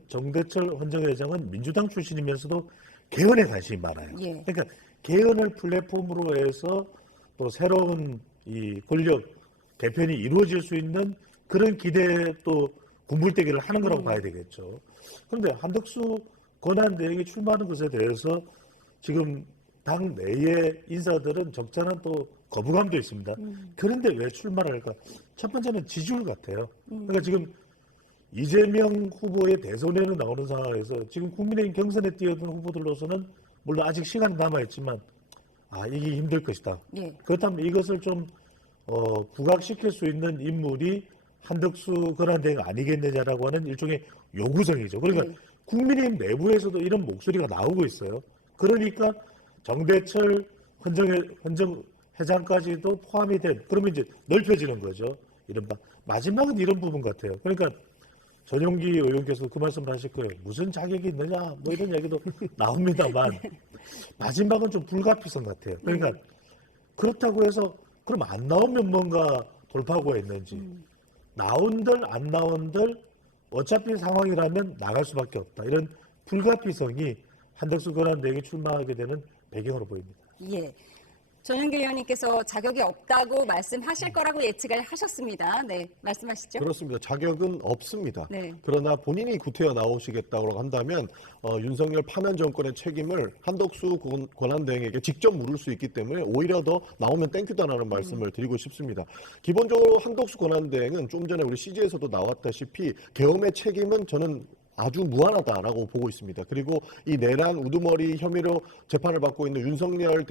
정대철 헌정회장은 민주당 출신이면서도 개헌에 관심이 많아요. 그러니까 개헌을 플랫폼으로 해서 또 새로운 이 권력 개편이 이루어질 수 있는 그런 기대에 또 군불대기를 하는 거라고 봐야 되겠죠. 그런데 한덕수 권한대행이 출마하는 것에 대해서 지금 당 내의 인사들은 적잖은 또 거부감도 있습니다. 그런데 왜 출마를 할까? 첫 번째는 지지율 같아요. 그러니까 지금 이재명 후보의 대선에는 나오는 상황에서 지금 국민의힘 경선에 뛰어든 후보들로서는 물론 아직 시간이 남아있지만 이게 힘들 것이다. 그렇다면 이것을 좀 부각시킬 수 있는 인물이 한덕수 권한대행 아니겠느냐라고 하는 일종의 요구성이죠. 그러니까 국민의힘 내부에서도 이런 목소리가 나오고 있어요. 그러니까 정대철 헌정회장까지도 포함이 된, 그러면 이제 넓혀지는 거죠. 이른바 마지막은 이런 부분 같아요. 그러니까 전용기 의원께서 그 말씀을 하실 거예요. 무슨 자격이 있느냐 뭐 이런 얘기도 나옵니다만 마지막은 좀 불가피성 같아요. 그러니까 그렇다고 해서 그럼 안 나오면 뭔가 돌파구가 있는지, 나온들 안 나온들 어차피 상황이라면 나갈 수밖에 없다. 이런 불가피성이 한덕수 권한대행이 출마하게 되는 배경으로 보입니다. 전용기 의원님께서 자격이 없다고 말씀하실 거라고 예측을 하셨습니다. 네, 말씀하시죠. 그렇습니다. 자격은 없습니다. 네. 그러나 본인이 구태여 나오시겠다고 한다면 윤석열 파면 정권의 책임을 한덕수 권한대행에게 직접 물을 수 있기 때문에 오히려 더 나오면 땡큐다라는 말씀을 드리고 싶습니다. 기본적으로 한덕수 권한대행은 좀 전에 우리 CG에서도 나왔다시피 계엄의 책임은 저는 아주 무한하다라고 보고 있습니다. 그리고 이 내란 우두머리 혐의로 재판을 받고 있는 윤석열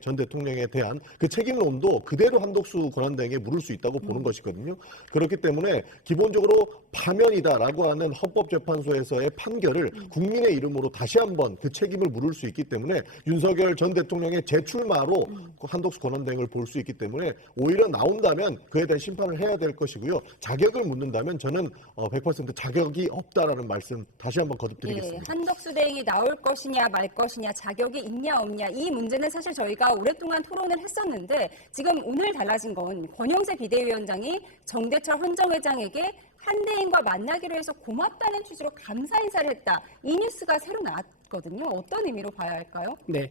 전 대통령에 대한 그 책임론도 그대로 한덕수 권한대행에 물을 수 있다고 보는 것이거든요. 그렇기 때문에 기본적으로 파면이다라고 하는 헌법재판소에서의 판결을 국민의 이름으로 다시 한번 그 책임을 물을 수 있기 때문에 윤석열 전 대통령의 재출마로 한덕수 권한대행을 볼 수 있기 때문에 오히려 나온다면 그에 대한 심판을 해야 될 것이고요. 자격을 묻는다면 저는 100% 자격이 없다라는 말씀 다시 한번 거듭드리겠습니다. 한덕수 대행이 나올 것이냐 말 것이냐, 자격이 있냐 없냐, 이 문제는 사실 저희가 오랫동안 토론을 했었는데 지금 오늘 달라진 건 권영세 비대위원장이 정대철 헌정회장에게 한대행과 만나기로 해서 고맙다는 취지로 감사 인사를 했다. 이 뉴스가 새로 나왔거든요. 어떤 의미로 봐야 할까요? 네,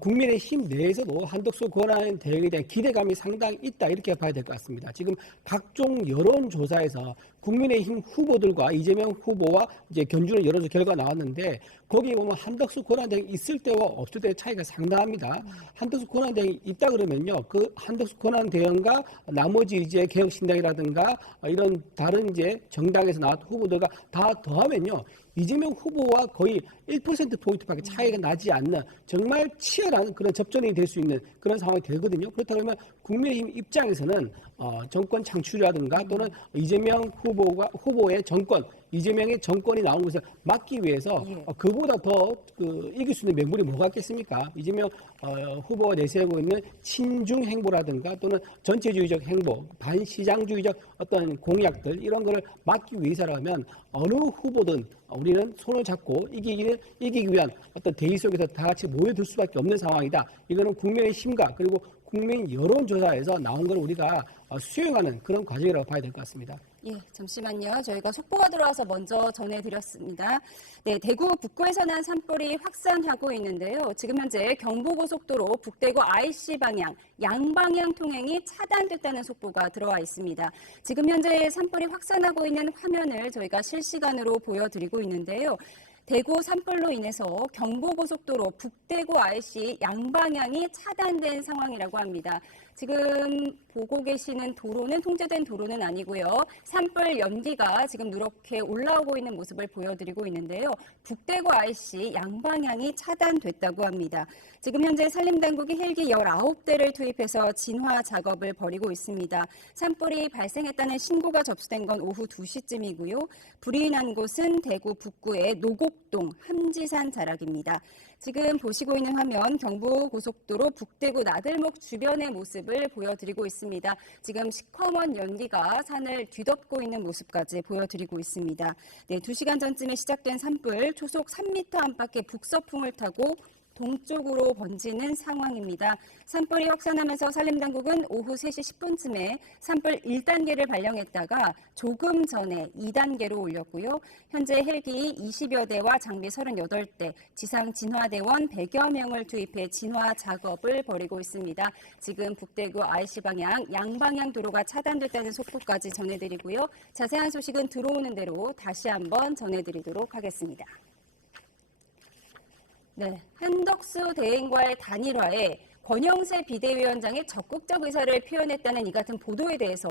국민의힘 내에서도 한덕수 권한대행에 대한 기대감이 상당히 있다, 이렇게 봐야 될 것 같습니다. 지금 각종 여론조사에서 국민의힘 후보들과 이재명 후보와 이제 견주는 여론조사 결과가 나왔는데 거기에 보면 한덕수 권한대행이 있을 때와 없을 때의 차이가 상당합니다. 한덕수 권한대행이 있다 그러면요, 그 한덕수 권한대행과 나머지 이제 개혁신당이라든가 이런 다른 이제 정당에서 나왔던 후보들과 다 더하면요, 이재명 후보와 거의 1%포인트밖에 차이가 나지 않는 정말 치열한 그런 접전이 될 수 있는 그런 상황이 되거든요. 그렇다 그러면 국민의힘 입장에서는 정권 창출이라든가 또는 이재명 후보의 정권 이재명의 정권이 나온 것을 막기 위해서 그보다 더 이길 수 있는 명분이 뭐가 있겠습니까? 이재명 후보가 내세우고 있는 친중 행보라든가 또는 전체주의적 행보, 반시장주의적 어떤 공약들 이런 거를 막기 위해서라면 어느 후보든 우리는 손을 잡고 이기기 위한 어떤 대의 속에서 다 같이 모여들 수밖에 없는 상황이다. 이거는 국민의 힘과 그리고 국민 여론조사에서 나온 걸 우리가 수용하는 그런 과정이라고 봐야 될 것 같습니다. 예, 잠시만요. 저희가 속보가 들어와서 먼저 전해드렸습니다. 네, 대구 북구에서 난 산불이 확산하고 있는데요. 지금 현재 경부고속도로 북대구 IC 방향, 양방향 통행이 차단됐다는 속보가 들어와 있습니다. 지금 현재 산불이 확산하고 있는 화면을 저희가 실시간으로 보여드리고 있는데요. 대구 산불로 인해서 경부고속도로 북대구 IC 양방향이 차단된 상황이라고 합니다. 지금 보고 계시는 도로는 통제된 도로는 아니고요. 산불 연기가 지금 누렇게 올라오고 있는 모습을 보여드리고 있는데요. 북대구 IC 양방향이 차단됐다고 합니다. 지금 현재 산림당국이 헬기 19대를 투입해서 진화 작업을 벌이고 있습니다. 산불이 발생했다는 신고가 접수된 건 오후 2시쯤이고요. 불이 난 곳은 대구 북구의 노곡동 함지산 자락입니다. 지금 보시고 있는 화면 경부고속도로 북대구 나들목 주변의 모습을 보여드리고 있습니다. 지금 시커먼 연기가 산을 뒤덮고 있는 모습까지 보여드리고 있습니다. 네, 2시간 전쯤에 시작된 산불 초속 3m 안팎의 북서풍을 타고 동쪽으로 번지는 상황입니다. 산불이 확산하면서 산림당국은 오후 3시 10분쯤에 산불 1단계를 발령했다가 조금 전에 2단계로 올렸고요. 현재 헬기 20여 대와 장비 38대, 지상 진화대원 100여 명을 투입해 진화 작업을 벌이고 있습니다. 지금 북대구 IC 방향, 양방향 도로가 차단됐다는 속보까지 전해드리고요. 자세한 소식은 들어오는 대로 다시 한번 전해드리도록 하겠습니다. 네, 한덕수 대행과의 단일화에 권영세 비대위원장의 적극적 의사를 표현했다는 이 같은 보도에 대해서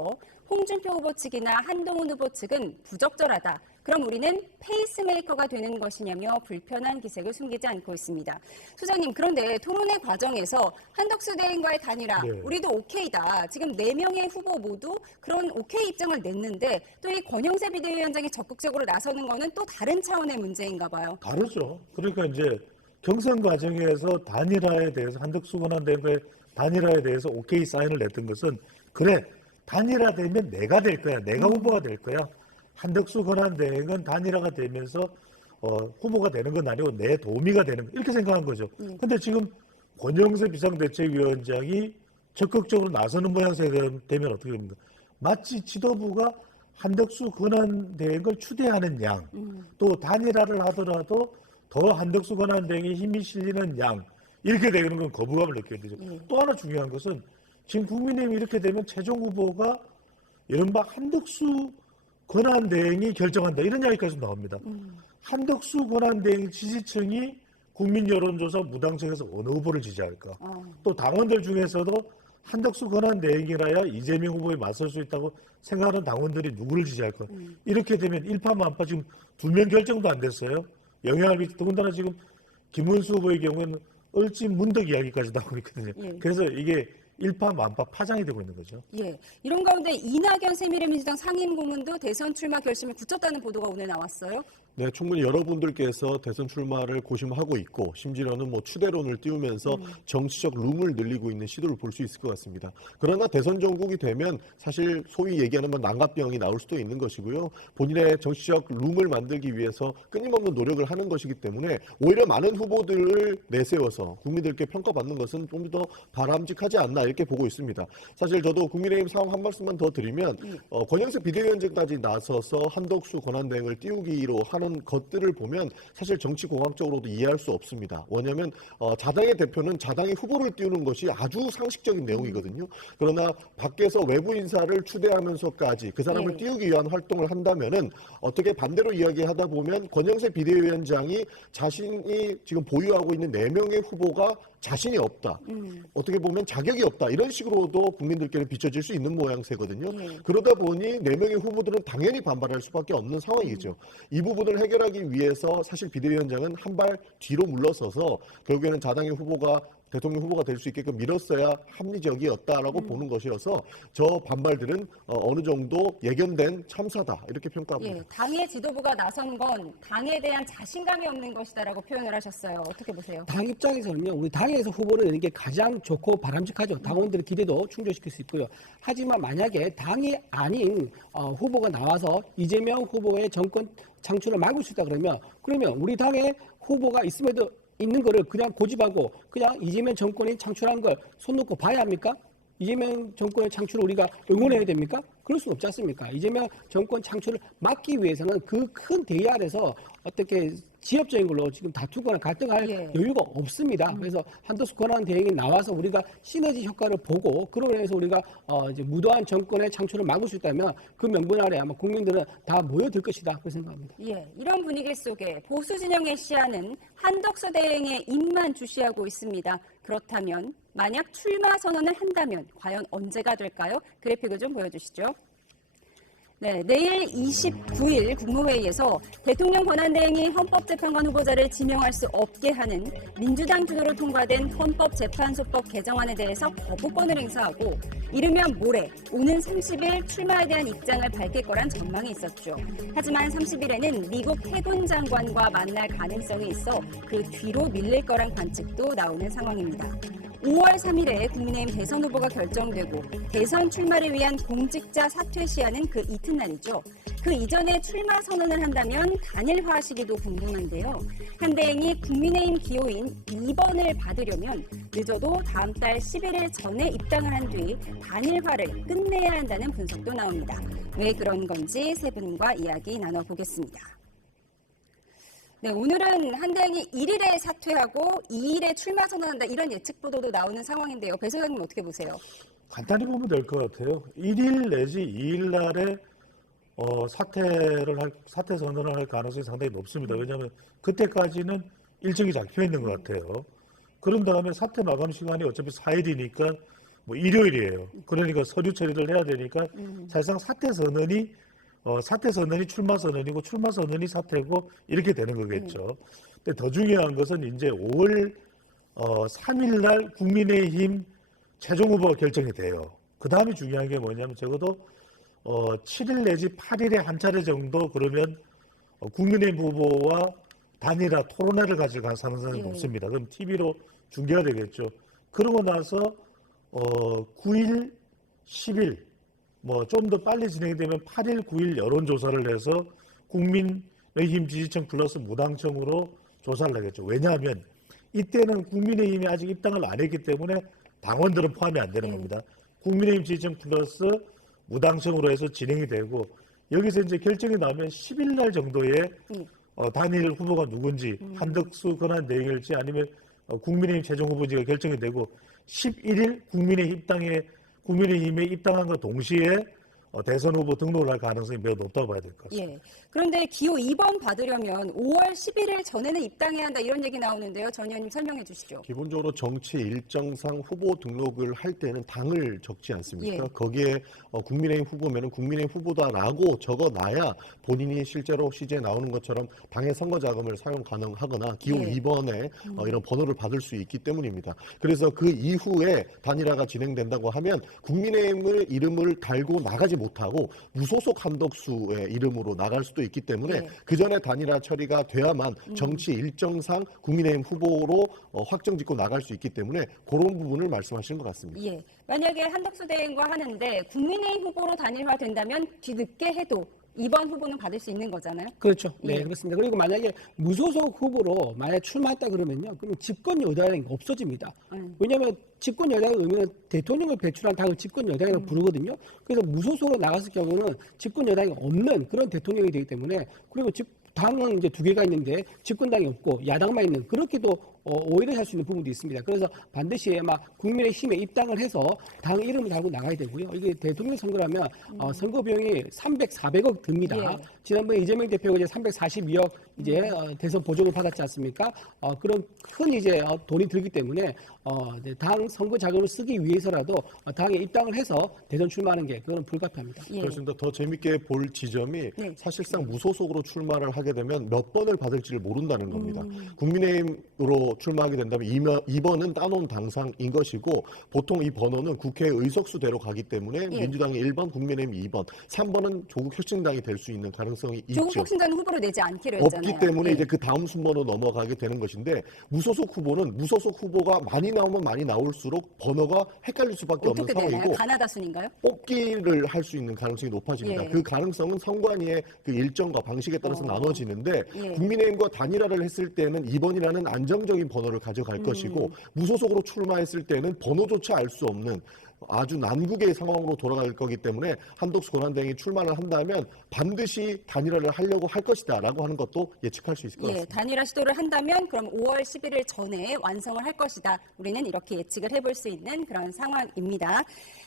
홍준표 후보 측이나 한동훈 후보 측은 부적절하다. 그럼 우리는 페이스메이커가 되는 것이냐며 불편한 기색을 숨기지 않고 있습니다. 소장님, 그런데 토론회 과정에서 한덕수 대행과의 단일화, 우리도 오케이다. 지금 4명의 후보 모두 그런 오케이 입장을 냈는데 또 이 권영세 비대위원장이 적극적으로 나서는 것은 또 다른 차원의 문제인가 봐요. 다르죠. 그러니까 이제 경선 과정에서 단일화에 대해서 한덕수 권한대행과의 단일화에 대해서 오케이 사인을 냈던 것은 그래 단일화되면 내가 될 거야. 내가 후보가 될 거야. 한덕수 권한대행은 단일화가 되면서 후보가 되는 건 아니고 내 도우미가 되는 거 이렇게 생각한 거죠. 그런데 지금 권영세 비상대책위원장이 적극적으로 나서는 모양새가 되면 어떻게 됩니까? 마치 지도부가 한덕수 권한대행을 추대하는 양, 또 단일화를 하더라도 더 한덕수 권한대행에 힘이 실리는 양 이렇게 되는 건 거부감을 느껴야 되죠. 또 하나 중요한 것은 지금 국민의힘이 이렇게 되면 최종 후보가 이른바 한덕수 권한대행이 결정한다 이런 이야기까지 나옵니다. 한덕수 권한대행 지지층이 국민 여론조사 무당층에서 어느 후보를 지지할까? 또 당원들 중에서도 한덕수 권한대행이라야 이재명 후보에 맞설 수 있다고 생각하는 당원들이 누구를 지지할까? 이렇게 되면 일파만파 지금 2명 결정도 안 됐어요. 영향을 미치 더군다나 지금 김문수 후보의 경우에는 얼찐 문덕 이야기까지 나오고 있거든요. 그래서 이게 일파만파 파장이 되고 있는 거죠. 예, 이런 가운데 이낙연 새미래민주당 상임고문도 대선 출마 결심을 굳혔다는 보도가 오늘 나왔어요. 네, 충분히 여러분들께서 대선 출마를 고심하고 있고 심지어는 뭐 추대론을 띄우면서 정치적 룸을 늘리고 있는 시도를 볼 수 있을 것 같습니다. 그러나 대선 전국이 되면 사실 소위 얘기하는 난각병이 나올 수도 있는 것이고요. 본인의 정치적 룸을 만들기 위해서 끊임없는 노력을 하는 것이기 때문에 오히려 많은 후보들을 내세워서 국민들께 평가받는 것은 좀 더 바람직하지 않나 이렇게 보고 있습니다. 사실 저도 국민의힘 상황 한 말씀만 더 드리면 권영세 비대위원장까지 나서서 한덕수 권한대행을 띄우기로 하는 것들을 보면 사실 정치공학적으로도 이해할 수 없습니다. 왜냐하면 자당의 대표는 자당의 후보를 띄우는 것이 아주 상식적인 내용이거든요. 그러나 밖에서 외부 인사를 추대하면서까지 그 사람을 띄우기 위한 활동을 한다면은 어떻게 반대로 이야기하다 보면 권영세 비대위원장이 자신이 지금 보유하고 있는 4명의 후보가 자신이 없다. 어떻게 보면 자격이 없다. 이런 식으로도 국민들께는 비춰질 수 있는 모양새거든요. 그러다 보니 4명의 후보들은 당연히 반발할 수밖에 없는 상황이죠. 이 부분을 해결하기 위해서 사실 비대위원장은 한 발 뒤로 물러서서 결국에는 자당의 후보가 대통령 후보가 될 수 있게끔 밀었어야 합리적이었다라고 보는 것이어서 저 반발들은 어느 정도 예견된 참사다 이렇게 평가합니다. 예, 당의 지도부가 나선 건 당에 대한 자신감이 없는 것이다라고 표현을 하셨어요. 어떻게 보세요? 당 입장에서는요, 우리 당에서 후보를 내는 게 가장 좋고 바람직하죠. 당원들의 기대도 충족시킬 수 있고요. 하지만 만약에 당이 아닌 후보가 나와서 이재명 후보의 정권 창출을 막을 수 있다 그러면 우리 당의 후보가 있음에도 있는 거를 그냥 고집하고 그냥 이재명 정권이 창출한 걸 손 놓고 봐야 합니까? 이재명 정권의 창출을 우리가 응원해야 됩니까? 그럴 수는 없지 않습니까? 이재명 정권 창출을 막기 위해서는 그 큰 대의 아래서 어떻게 지역적인 걸로 지금 다투거나 갈등할 여유가 없습니다. 그래서 한덕수 권한대행이 나와서 우리가 시너지 효과를 보고 그로 인해서 우리가 이제 무도한 정권의 창출을 막을 수 있다면 그 명분 아래 아마 국민들은 다 모여들 것이다 그렇게 생각합니다. 예, 이런 분위기 속에 보수 진영의 시야는 한덕수 대행의 입만 주시하고 있습니다. 그렇다면 만약 출마 선언을 한다면 과연 언제가 될까요? 그래픽을 좀 보여주시죠. 네, 내일 29일 국무회의에서 대통령 권한대행이 헌법재판관 후보자를 지명할 수 없게 하는 민주당 주도로 통과된 헌법재판소법 개정안에 대해서 거부권을 행사하고 이르면 모레 오는 30일 출마에 대한 입장을 밝힐 거란 전망이 있었죠. 하지만 30일에는 미국 해군 장관과 만날 가능성이 있어 그 뒤로 밀릴 거란 관측도 나오는 상황입니다. 5월 3일에 국민의힘 대선 후보가 결정되고 대선 출마를 위한 공직자 사퇴 시한은 그 이튿날이죠. 그 이전에 출마 선언을 한다면 단일화 시기도 궁금한데요. 한 대행이 국민의힘 기호인 2번을 받으려면 늦어도 다음 달 11일 전에 입당을 한 뒤 단일화를 끝내야 한다는 분석도 나옵니다. 왜 그런 건지 세 분과 이야기 나눠보겠습니다. 네, 오늘은 한 대행이 1일에 사퇴하고 2일에 출마 선언한다 이런 예측 보도도 나오는 상황인데요. 배 소장님 어떻게 보세요? 간단히 보면 될 것 같아요. 1일 내지 2일 날에 사퇴 선언을 할 가능성이 상당히 높습니다. 왜냐하면 그때까지는 일정이 잡혀 있는 것 같아요. 그런 다음에 사퇴 마감 시간이 어차피 4일이니까 뭐 일요일이에요. 그러니까 서류 처리를 해야 되니까 사실상 사퇴 선언이 출마 선언이고 출마 선언이 사퇴고 이렇게 되는 거겠죠. 근데 더 중요한 것은 이제 5월 3일 날 국민의힘 최종 후보가 결정이 돼요. 그 다음에 중요한 게 뭐냐면 적어도 7일 내지 8일에 한 차례 정도 그러면 국민의힘 후보와 단일화 토론회를 가질 가능성이 높습니다. 그럼 TV로 중계가 되겠죠. 그러고 나서 9일, 10일 좀 더 빨리 진행되면 8일, 9일 여론조사를 해서 국민의힘 지지층 플러스 무당층으로 조사를 하겠죠. 왜냐하면 이때는 국민의힘이 아직 입당을 안 했기 때문에 당원들은 포함이 안 되는 겁니다. 국민의힘 지지층 플러스 무당층으로 해서 진행이 되고 여기서 이제 결정이 나오면 10일 날 정도에 단일 후보가 누군지 한덕수 권한대행일지 아니면 국민의힘 최종 후보지가 결정이 되고 11일 국민의힘에 입당한과 동시에 대선 후보 등록을 할 가능성이 매우 높다고 봐야 될 것 같습니다. 예. 그런데 기호 2번 받으려면 5월 11일 전에는 입당해야 한다 이런 얘기 나오는데요. 전 의원님 설명해 주시죠. 기본적으로 정치 일정상 후보 등록을 할 때는 당을 적지 않습니까? 예. 거기에 국민의힘 후보면은 국민의힘 후보다라고 적어놔야 본인이 실제로 시제에 나오는 것처럼 당의 선거 자금을 사용 가능하거나 기호 2번에 이런 번호를 받을 수 있기 때문입니다. 그래서 그 이후에 단일화가 진행된다고 하면 국민의힘의 이름을 달고 나가지 못하고 무소속 한덕수의 이름으로 나갈 수도 있기 때문에 그 전에 단일화 처리가 돼야만 정치 일정상 국민의힘 후보로 확정짓고 나갈 수 있기 때문에 그런 부분을 말씀하시는 것 같습니다. 예. 만약에 한덕수 대행과 하는데 국민의힘 후보로 단일화된다면 뒤늦게 해도 이번 후보는 받을 수 있는 거잖아요. 그렇죠. 네, 그렇습니다. 그리고 만약에 무소속 후보로 만약 출마했다 그러면요, 그럼 집권 여당이 없어집니다. 왜냐하면 집권 여당의 의미는 대통령을 배출한 당을 집권 여당이라고 부르거든요. 그래서 무소속으로 나갔을 경우는 집권 여당이 없는 그런 대통령이 되기 때문에 그리고 당은 이제 두 개가 있는데 집권당이 없고 야당만 있는 그렇게도 오히려 할 수 있는 부분도 있습니다. 그래서 반드시 국민의힘에 입당을 해서 당 이름을 달고 나가야 되고요. 이게 대통령 선거라면 선거 비용이 300, 400억 듭니다. 지난번에 이재명 대표가 이제 342억 이제 대선 보조금 받았지 않습니까? 그런 큰 이제 돈이 들기 때문에 당 선거 자금을 쓰기 위해서라도 당에 입당을 해서 대선 출마하는 게 그건 불가피합니다. 그렇습니다. 더 재밌게 볼 지점이 사실상 무소속으로 출마를 하게 하게 되면 몇 번을 받을지를 모른다는 겁니다. 국민의힘으로 출마하게 된다면 2번은 따놓은 당상인 것이고 보통 이 번호는 국회 의석수대로 가기 때문에 민주당이 1번, 국민의힘 2번, 3번은 조국혁신당이 될 수 있는 가능성이 있죠. 조국혁신당은 후보로 내지 않기로 했잖아요. 없기 때문에 이제 그 다음 순번으로 넘어가게 되는 것인데 무소속 후보는 무소속 후보가 많이 나오면 많이 나올수록 번호가 헷갈릴 수밖에 없는 상황이고 되나요? 가나다 순인가요? 뽑기를 할 수 있는 가능성이 높아집니다. 그 가능성은 선관위의 그 일정과 방식에 따라서 나눠지는데 국민의힘과 단일화를 했을 때는 2번이라는 안정적인 번호를 가져갈 것이고 무소속으로 출마했을 때는 번호조차 알 수 없는 아주 난국의 상황으로 돌아갈 거기 때문에 한덕수 권한대행이 출마를 한다면 반드시 단일화를 하려고 할 것이다라고 하는 것도 예측할 수 있을 것 같습니다. 단일화 시도를 한다면 그럼 5월 11일 전에 완성을 할 것이다. 우리는 이렇게 예측을 해볼 수 있는 그런 상황입니다.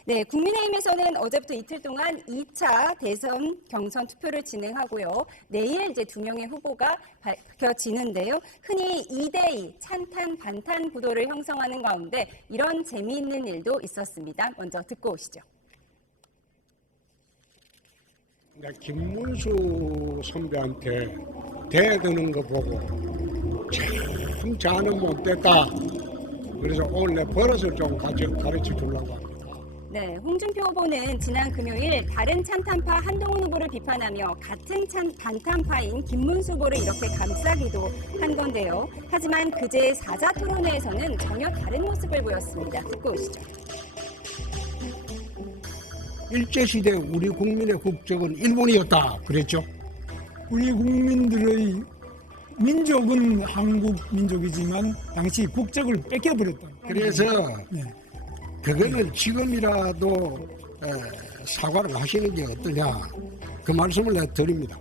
네, 국민의힘에서는 어제부터 이틀 동안 2차 대선 경선 투표를 진행하고요. 내일 이제 2명의 후보가 밝혀지는데요. 흔히 2대2 찬탄 반탄 구도를 형성하는 가운데 이런 재미있는 일도 있었습니다. 먼저 듣고 오시죠. 그러니까 김문수 선배한테 대드는 거 보고 참 자는 못됐다. 그래서 오늘 내 버릇을 좀 가르쳐 주려고 합니다. 네, 홍준표 후보는 지난 금요일 다른 찬탄파 한동훈 후보를 비판하며 같은 반탄파인 김문수 후보를 이렇게 감싸기도 한 건데요. 하지만 그제 사자 토론회에서는 전혀 다른 모습을 보였습니다. 듣고 오시죠. 일제시대 우리 국민의 국적은 일본이었다 그랬죠. 우리 국민들의 민족은 한국 민족이지만 당시 국적을 뺏겨버렸다. 그래서 그거는 지금이라도 사과를 하시는 게 어떠냐 그 말씀을 내가 드립니다.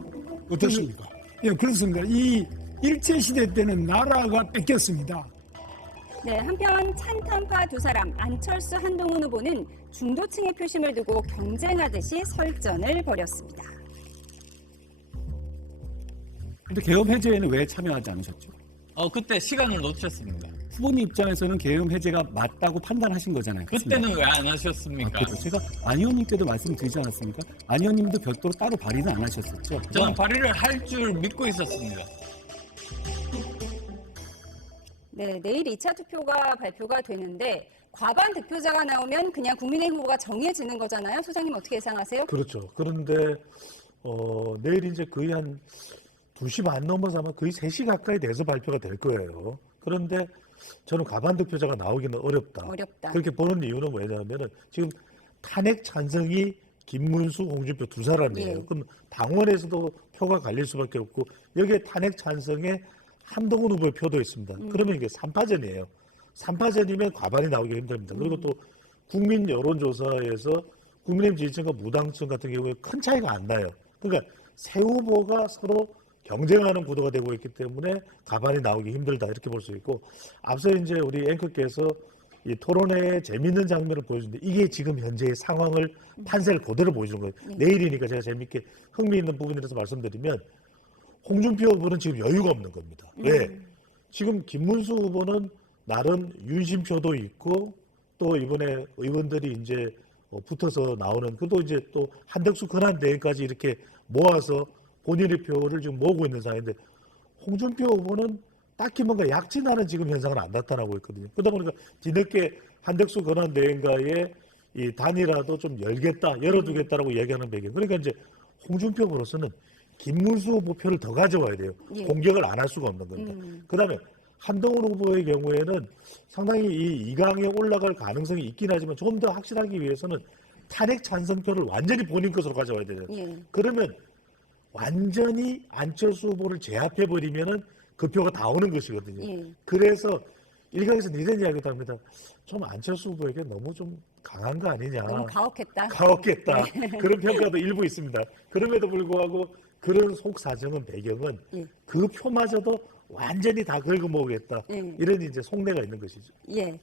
어떻습니까? 예, 그렇습니다. 이 일제시대 때는 나라가 뺏겼습니다. 네, 한편 찬탄파 두 사람 안철수 한동훈 후보는 중도층의 표심을 두고 경쟁하듯이 설전을 벌였습니다. 근데 계엄 해제에는 왜 참여하지 않으셨죠? 그때 시간을 놓쳤습니다. 후보님 입장에서는 계엄 해제가 맞다고 판단하신 거잖아요. 그때는 왜 안 하셨습니까? 제가 안 의원님께도 말씀드리지 않았습니까? 안 의원님도 별도로 따로 발의는 안 하셨었죠? 저는 발의를 할 줄 믿고 있었습니다. 네, 내일 2차 투표가 발표가 되는데 과반 득표자가 나오면 그냥 국민의힘 후보가 정해지는 거잖아요. 소장님 어떻게 예상하세요? 그렇죠. 그런데 내일 이제 거의 한 2시 반 넘어서 아마 거의 3시 가까이 돼서 발표가 될 거예요. 그런데 저는 과반 득표자가 나오기는 어렵다. 그렇게 보는 이유는 뭐냐면은 지금 탄핵 찬성이 김문수, 홍준표 두 사람이에요. 그럼 당원에서도 표가 갈릴 수밖에 없고 여기에 탄핵 찬성에 한동훈 후보의 표도 있습니다. 그러면 이게 3파전이에요. 3파전이면 과반이 나오기 힘듭니다. 그리고 또 국민 여론조사에서 국민의힘 지지층과 무당층 같은 경우에 큰 차이가 안 나요. 그러니까 새 후보가 서로 경쟁하는 구도가 되고 있기 때문에 과반이 나오기 힘들다 이렇게 볼 수 있고 앞서 이제 우리 앵커께서 이 토론회의 재미있는 장면을 보여주는데 이게 지금 현재의 상황을 판세를 그대로 보여주는 거예요. 내일이니까 제가 재미있게 흥미있는 부분이라서 말씀드리면 홍준표 후보는 지금 여유가 없는 겁니다. 왜? 지금 김문수 후보는 나름 윤심표도 있고 또 이번에 의원들이 이제 붙어서 나오는 그것도 이제 또 한덕수 권한대행까지 이렇게 모아서 본인의 표를 지금 모으고 있는 상황인데 홍준표 후보는 딱히 뭔가 약진하는 지금 현상은 안 나타나고 있거든요. 그러다 보니까 뒤늦게 한덕수 권한대행과의 이 단일화도 좀 열어두겠다라고 얘기하는 배경. 그러니까 이제 홍준표 후보로서는 김문수 후보 표를 더 가져와야 돼요. 공격을 안 할 수가 없는 겁니다. 그다음에 한동훈 후보의 경우에는 상당히 이 2강에 올라갈 가능성이 있긴 하지만 좀 더 확실하기 위해서는 탄핵 찬성표를 완전히 본인 것으로 가져와야 돼요. 그러면 완전히 안철수 후보를 제압해버리면은 그 표가 다 오는 것이거든요. 그래서 일각에서는 이런 이야기도 합니다. 좀 안철수 후보에게 너무 좀 강한 거 아니냐. 너무 가혹했다. 그런 평가도 일부 있습니다. 그럼에도 불구하고 그런 속사정은 배경은 그 표마저도 완전히 다 긁어모으겠다. 이런 이제 속내가 있는 것이죠. 예.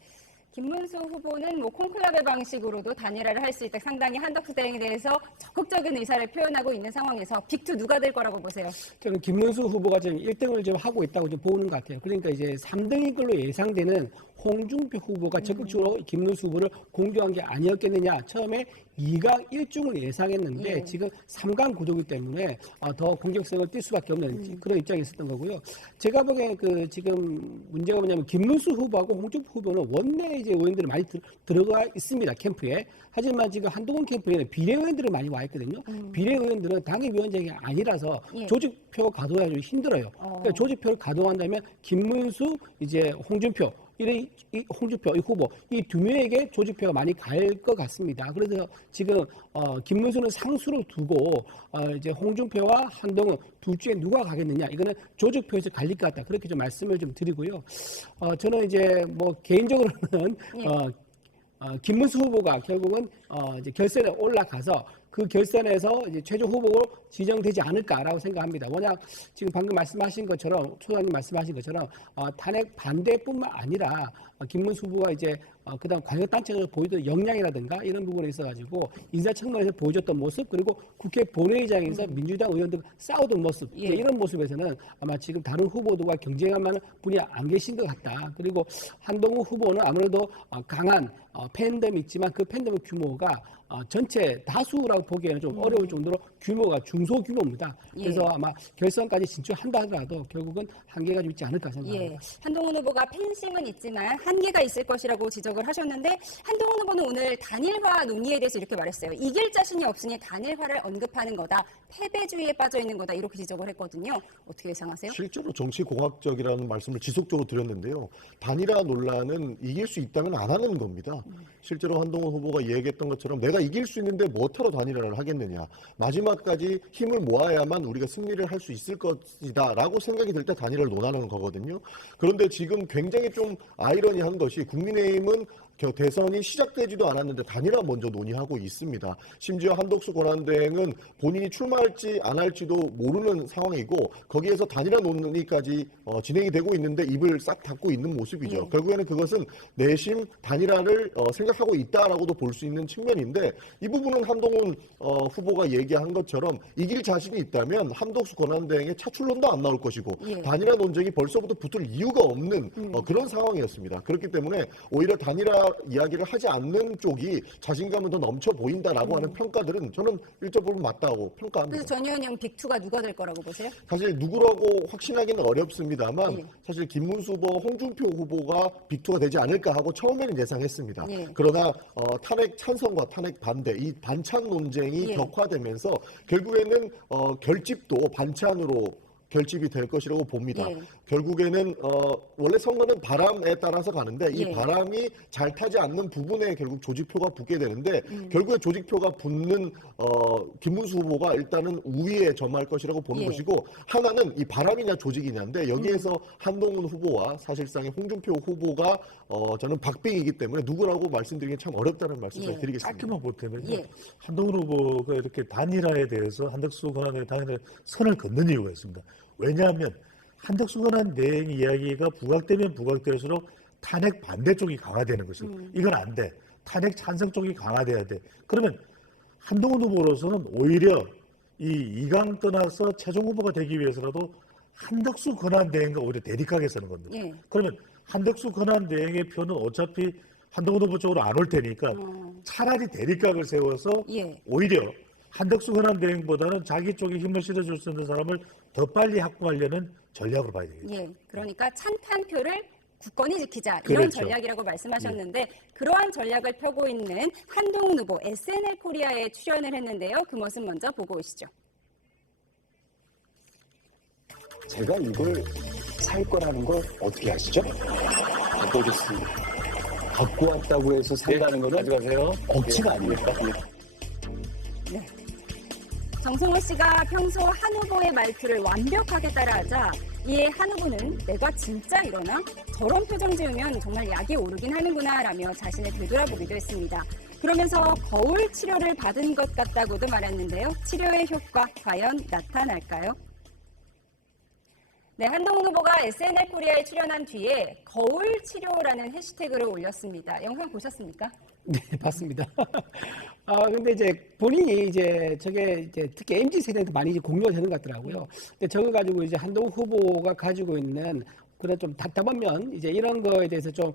김문수 후보는 콘클라베 방식으로도 단일화를 할 수 있다. 상당히 한덕수 대행에 대해서 적극적인 의사를 표현하고 있는 상황에서 빅2 누가 될 거라고 보세요? 저는 김문수 후보가 지금 1등을 좀 하고 있다고 좀 보는 것 같아요. 그러니까 이제 3등인 걸로 예상되는 홍준표 후보가 적극적으로 김문수 후보를 공격한 게 아니었겠느냐. 처음에 2강 1중을 예상했는데 지금 3강 구도이기 때문에 더 공격성을 띌 수밖에 없는 그런 입장이 있었던 거고요. 제가 보기에는 그 지금 문제가 뭐냐면 김문수 후보하고 홍준표 후보는 원내 이제 의원들이 많이 들어가 있습니다. 캠프에. 하지만 지금 한동훈 캠프에는 비례의원들이 많이 와 있거든요. 비례의원들은 당협위원장이 아니라서 조직표 가동하기 좀 힘들어요. 그러니까 조직표를 가동한다면 김문수, 이제 홍준표, 이 홍준표, 이 후보, 이 두 명에게 조직표가 많이 갈 것 같습니다. 그래서 지금 김문수는 상수로 두고 이제 홍준표와 한동훈 둘 중에 누가 가겠느냐, 이거는 조직표에서 갈릴 것 같다. 그렇게 좀 말씀을 좀 드리고요. 저는 이제 뭐 개인적으로는 김문수 후보가 결국은 이제 결선에 올라가서 그 결선에서 이제 최종 후보로 지정되지 않을까라고 생각합니다. 워낙 지금 방금 말씀하신 것처럼, 초장님 말씀하신 것처럼 탄핵 반대뿐만 아니라 김문수 후보가 이제 그다음 광역단체에서 보이던 역량이라든가 이런 부분에 있어가지고 인사청문회에서 보여줬던 모습, 그리고 국회 본회의장에서 민주당 의원들 싸우던 모습, 이런 모습에서는 아마 지금 다른 후보들과 경쟁할 만한 분이 안 계신 것 같다. 그리고 한동훈 후보는 아무래도 강한 팬덤이 있지만 그 팬덤의 규모가 전체 다수라고 보기에는 좀 어려울 정도로 규모가 중소규모입니다. 그래서 아마 결선까지 진출한다 하더라도 결국은 한계가 좀 있지 않을까 생각합니다. 한동훈 후보가 팬심은 있지만 한계가 있을 것이라고 지적을 하셨는데, 한동훈 후보는 오늘 단일화 논의에 대해서 이렇게 말했어요. 이길 자신이 없으니 단일화를 언급하는 거다. 패배주의에 빠져 있는 거다. 이렇게 지적을 했거든요. 어떻게 예상하세요? 실제로 정치공학적이라는 말씀을 지속적으로 드렸는데요. 단일화 논란은 이길 수 있다면 안 하는 겁니다. 실제로 한동훈 후보가 얘기했던 것처럼 내가 이길 수 있는데 뭐하러 단일화를 하겠느냐. 마지막까지 힘을 모아야만 우리가 승리를 할 수 있을 것이다 라고 생각이 들 때 단일화를 논하는 거거든요. 그런데 지금 굉장히 좀 아이러니한 것이 국민의힘은 대선이 시작되지도 않았는데 단일화 먼저 논의하고 있습니다. 심지어 한덕수 권한대행은 본인이 출마할지 안 할지도 모르는 상황이고 거기에서 단일화 논의까지 진행이 되고 있는데 입을 싹 닫고 있는 모습이죠. 결국에는 그것은 내심 단일화를 생각하고 있다라고도 볼 수 있는 측면인데, 이 부분은 한동훈 후보가 얘기한 것처럼 이길 자신이 있다면 한덕수 권한대행의 차출론도 안 나올 것이고 단일화 논쟁이 벌써부터 붙을 이유가 없는 그런 상황이었습니다. 그렇기 때문에 오히려 단일화 이야기를 하지 않는 쪽이 자신감은 더 넘쳐 보인다라고 하는 평가들은 저는 일적으로 맞다고 평가합니다. 그래서 전 의원님 빅2가 누가 될 거라고 보세요? 사실 누구라고 확신하기는 어렵습니다만 사실 김문수 후보, 홍준표 후보가 빅2가 되지 않을까 하고 처음에는 예상했습니다. 그러나 탄핵 찬성과 탄핵 반대, 이 반찬 논쟁이 격화되면서 결국에는 결집도 반찬으로 결집이 될 것이라고 봅니다. 결국에는 원래 선거는 바람에 따라서 가는데 이 바람이 잘 타지 않는 부분에 결국 조직표가 붙게 되는데 결국에 조직표가 붙는 김문수 후보가 일단은 우위에 점할 것이라고 보는 것이고, 하나는 이 바람이냐 조직이냐인데 여기에서 한동훈 후보와 사실상의 홍준표 후보가 저는 박빙이기 때문에 누구라고 말씀드리기 참 어렵다는 말씀을 드리겠습니다. 짧게만 보태면요. 한동훈 후보가 이렇게 단일화에 대해서 한덕수 권한대행 단일화에 선을 긋는 이유가 있습니다. 왜냐하면 한덕수 권한대행 이야기가 부각되면 부각될수록 탄핵 반대 쪽이 강화되는 것입니다. 이건 안 돼. 탄핵 찬성 쪽이 강화돼야 돼. 그러면 한동훈 후보로서는 오히려 이 2강 떠나서 최종 후보가 되기 위해서라도 한덕수 권한대행과 오히려 대립하게 서는 겁니다. 그러면 한덕수 권한대행의 표는 어차피 한동훈 후보 쪽으로 안 올 테니까 차라리 대립각을 세워서 오히려 한덕수 권한대행보다는 자기 쪽에 힘을 실어줄 수 있는 사람을 더 빨리 확보하려는 전략으로 봐야 되겠죠. 그러니까 찬탄표를 굳건히 지키자, 이런 전략이라고 말씀하셨는데 그러한 전략을 펴고 있는 한동훈 후보 SNL 코리아에 출연을 했는데요. 그 모습 먼저 보고 오시죠. 제가 이걸 살 거라는 걸 어떻게 아시죠? 갖고 오겠습니다. 갖고 왔다고 해서 산다는 거는 가져가세요. 억지가 아닙니까? 정성호 씨가 평소 한 후보의 말투를 완벽하게 따라하자 이에 한 후보는 내가 진짜 이러나? 저런 표정 지으면 정말 약이 오르긴 하는구나 라며 자신을 되돌아보기도 했습니다. 그러면서 거울 치료를 받은 것 같다고도 말했는데요. 치료의 효과 과연 나타날까요? 네, 한동훈 후보가 SNL 코리아에 출연한 뒤에 거울 치료라는 해시태그를 올렸습니다. 영상 보셨습니까? 네, 봤습니다. 근데 이제 본인이 이제 저게 이제 특히 MZ 세대한테 많이 이제 공유가 되는 것 같더라고요. 근데 저거 가지고 이제 한동훈 후보가 가지고 있는 그래 좀 답답한 면 이제 이런 거에 대해서 좀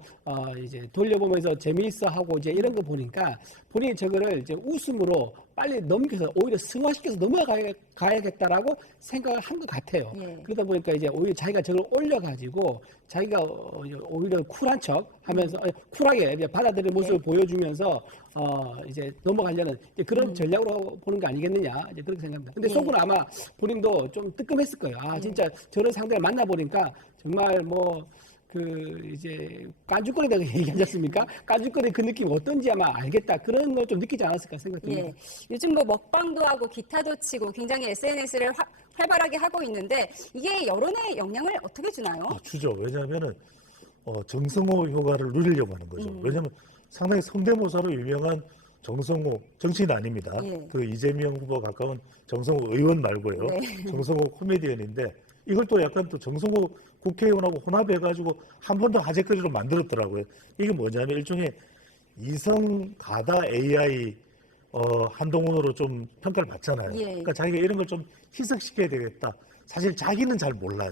이제 돌려보면서 재미있어 하고 이제 이런 거 보니까 본인이 저거를 이제 웃음으로 빨리 넘겨서 오히려 승화시켜서 넘어가야겠다라고 생각을 한 것 같아요. 그러다 보니까 이제 오히려 자기가 저걸 올려가지고 자기가 오히려 쿨한 척 하면서 쿨하게 이제 받아들이는 모습을 보여주면서 이제 넘어가려는 이제 그런 전략으로 보는 거 아니겠느냐 이제 그렇게 생각합니다. 근데 속으로 아마 본인도 좀 뜨끔했을 거예요. 아 진짜 저런 상대를 만나보니까 정말 뭐 이제 까죽거리다가 얘기하지 않습니까? 까죽거리 그 느낌 어떤지 아마 알겠다. 그런 걸 좀 느끼지 않았을까 생각됩니다. 예. 요즘 뭐 먹방도 하고 기타도 치고 굉장히 SNS를 활발하게 하고 있는데 이게 여론에 영향을 어떻게 주나요? 주죠. 왜냐하면은 정성호 효과를 누리려고 하는 거죠. 왜냐하면 상당히 성대모사로 유명한 정성호 정치인 아닙니다. 그 이재명 후보 가까운 정성호 의원 말고요. 정성호 코미디언인데 이걸 또 약간 또 정성호 국회의원하고 혼합해가지고 한 번 더 화제거리로 만들었더라고요. 이게 뭐냐면 일종의 이성 가다 AI 한동훈으로 좀 평가를 받잖아요. 그러니까 자기가 이런 걸 좀 희석시켜야 되겠다. 사실 자기는 잘 몰라요.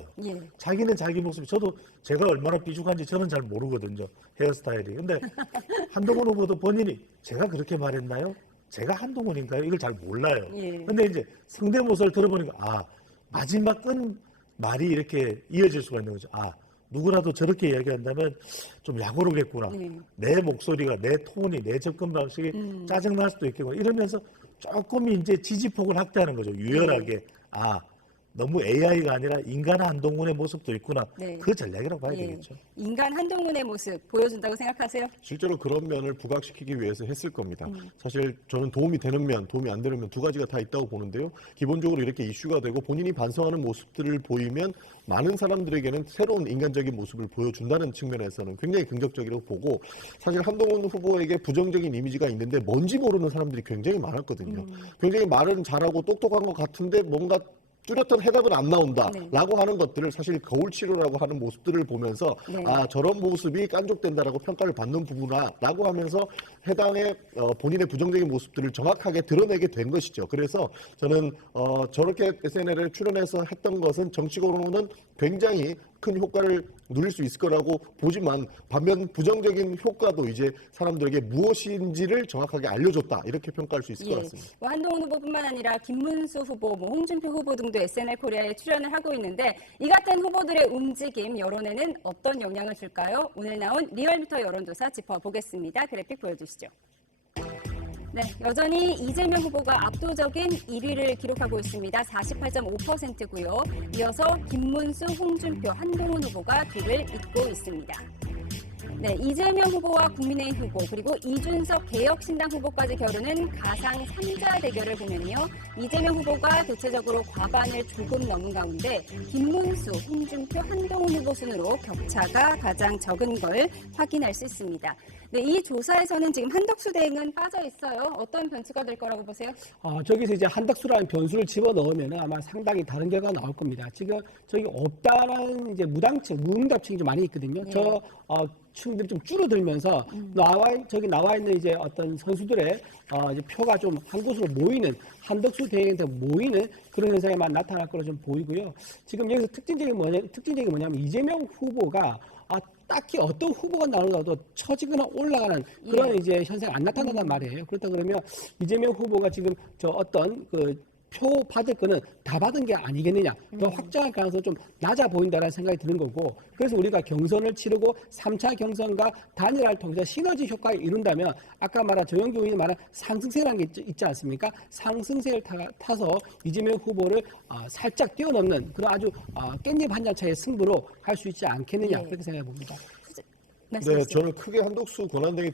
자기는 자기 모습이 저도 제가 얼마나 삐죽한지 저는 잘 모르거든요. 헤어스타일이. 근데 한동훈 후보도 본인이 제가 그렇게 말했나요? 제가 한동훈인가요? 이걸 잘 몰라요. 근데 이제 성대모사를 들어보니까 마지막 끈 말이 이렇게 이어질 수가 있는 거죠. 누구라도 저렇게 이야기한다면 좀 약오르겠구나. 내 목소리가, 내 톤이, 내 접근 방식이 짜증날 수도 있겠고 이러면서 조금 이제 지지폭을 확대하는 거죠. 유연하게. 너무 AI가 아니라 인간 한동훈의 모습도 있구나. 그 전략이라고 봐야 되겠죠. 인간 한동훈의 모습 보여준다고 생각하세요? 실제로 그런 면을 부각시키기 위해서 했을 겁니다. 사실 저는 도움이 되는 면, 도움이 안 되는 면 두 가지가 다 있다고 보는데요. 기본적으로 이렇게 이슈가 되고 본인이 반성하는 모습들을 보이면 많은 사람들에게는 새로운 인간적인 모습을 보여준다는 측면에서는 굉장히 긍정적이라고 보고 사실 한동훈 후보에게 부정적인 이미지가 있는데 뭔지 모르는 사람들이 굉장히 많았거든요. 굉장히 말은 잘하고 똑똑한 것 같은데 뭔가 뚜렷한 해답은 안 나온다라고 하는 것들을 사실 거울치료라고 하는 모습들을 보면서 저런 모습이 깐족된다라고 평가를 받는 부분이라고 하면서 해당의 본인의 부정적인 모습들을 정확하게 드러내게 된 것이죠. 그래서 저는 저렇게 SNL에 출연해서 했던 것은 정치적으로는 굉장히 큰 효과를 누릴 수 있을 거라고 보지만 반면 부정적인 효과도 이제 사람들에게 무엇인지를 정확하게 알려줬다 이렇게 평가할 수 있을 것 같습니다. 한동훈 후보뿐만 아니라 김문수 후보, 홍준표 후보 등도 SNL 코리아에 출연을 하고 있는데 이 같은 후보들의 움직임 여론에는 어떤 영향을 줄까요? 오늘 나온 리얼미터 여론조사 짚어보겠습니다. 그래픽 보여주시죠. 네, 여전히 이재명 후보가 압도적인 1위를 기록하고 있습니다. 48.5%고요. 이어서 김문수, 홍준표, 한동훈 후보가 뒤를 잇고 있습니다. 네, 이재명 후보와 국민의힘 후보 그리고 이준석 개혁신당 후보까지 겨루는 가상 3자 대결을 보면요. 이재명 후보가 대체적으로 과반을 조금 넘은 가운데 김문수, 홍준표, 한동훈 후보 순으로 격차가 가장 적은 걸 확인할 수 있습니다. 네, 이 조사에서는 지금 한덕수 대행은 빠져 있어요. 어떤 변수가 될 거라고 보세요? 저기서 이제 한덕수라는 변수를 집어넣으면 아마 상당히 다른 결과가 나올 겁니다. 지금 저기 없다라는 이제 무응답층이 좀 많이 있거든요. 저 층들이 좀 줄어들면서 나와 있는 이제 어떤 선수들의 이제 표가 좀 한 곳으로 모이는 한덕수 대행한테 모이는 그런 현상에만 나타날 거로 좀 보이고요. 지금 여기서 특징적인 게 뭐냐면 이재명 후보가 딱히 어떤 후보가 나오더라도 처지거나 올라가는 그런 이제 현상이 안 나타난단 말이에요. 그렇다 그러면 이재명 후보가 지금 저 어떤 표 받을 거는 다 받은 게 아니겠느냐. 더 확장할 가능성이 좀 낮아 보인다는 생각이 드는 거고 그래서 우리가 경선을 치르고 3차 경선과 단일화를 통해서 시너지 효과를 이룬다면 아까 말한 정영규 의원이 말한 상승세라는 게 있지 않습니까? 상승세를 타서 이재명 후보를 살짝 뛰어넘는 그런 아주 깻잎 한 장 차의 승부로 할 수 있지 않겠느냐 그렇게 생각해 봅니다. 네, 저는 크게 한덕수 권한대행이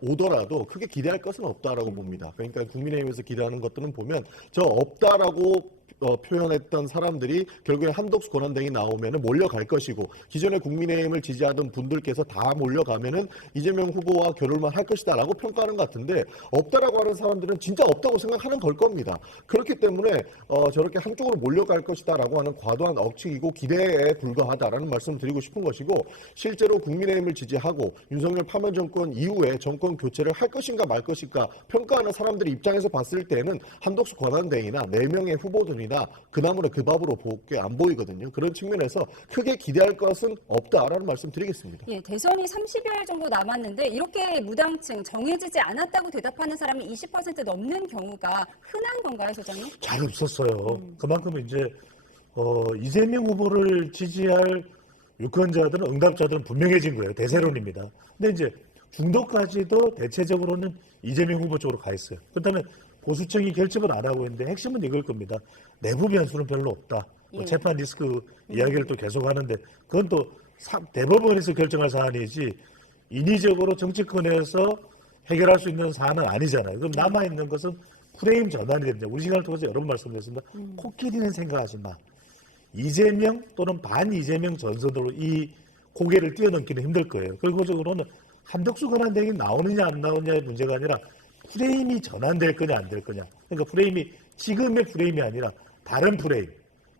오더라도 크게 기대할 것은 없다라고 봅니다. 그러니까 국민의힘에서 기대하는 것들은 보면 저 없다라고 표현했던 사람들이 결국에 한덕수 권한대행이 나오면 몰려갈 것이고 기존에 국민의힘을 지지하던 분들께서 다 몰려가면은 이재명 후보와 겨룰만 할 것이다라고 평가하는 것 같은데 없다라고 하는 사람들은 진짜 없다고 생각하는 걸 겁니다. 그렇기 때문에 저렇게 한쪽으로 몰려갈 것이다라고 하는 과도한 억측이고 기대에 불과하다라는 말씀을 드리고 싶은 것이고 실제로 국민의힘을 지지하고 윤석열 파면 정권 이후에 정권 교체를 할 것인가 말 것인가 평가하는 사람들의 입장에서 봤을 때는 한덕수 권한대행이나 4명의 후보들이나 아니다. 그 나무는 그 밥으로 밖에 안 보이거든요. 그런 측면에서 크게 기대할 것은 없다라는 말씀 드리겠습니다. 예, 대선이 30여일 정도 남았는데 이렇게 무당층 정해지지 않았다고 대답하는 사람이 20% 넘는 경우가 흔한 건가요, 소장님? 잘 없었어요. 그만큼 이제 이재명 후보를 지지할 유권자들은 응답자들은 분명해진 거예요. 대세론입니다. 근데 이제 중도까지도 대체적으로는 이재명 후보 쪽으로 가 있어요. 그렇다면 보수층이 결집을 안 하고 있는데 핵심은 이걸 겁니다. 내부 변수는 별로 없다. 예. 재판 리스크 이야기를 또 계속 하는데 그건 또 대법원에서 결정할 사안이지 인위적으로 정치권에서 해결할 수 있는 사안은 아니잖아요. 그럼 남아있는 것은 프레임 전환이 됩니다. 우리 시간을 통해서 여러 번 말씀드렸습니다. 코끼리는 생각하지 마. 이재명 또는 반 이재명 전선으로 이 고개를 뛰어넘기는 힘들 거예요. 결과적으로는 한덕수 권한대행이 나오느냐 안 나오느냐의 문제가 아니라 프레임이 전환될 거냐 안 될 거냐. 그러니까 프레임이 지금의 프레임이 아니라 다른 프레임.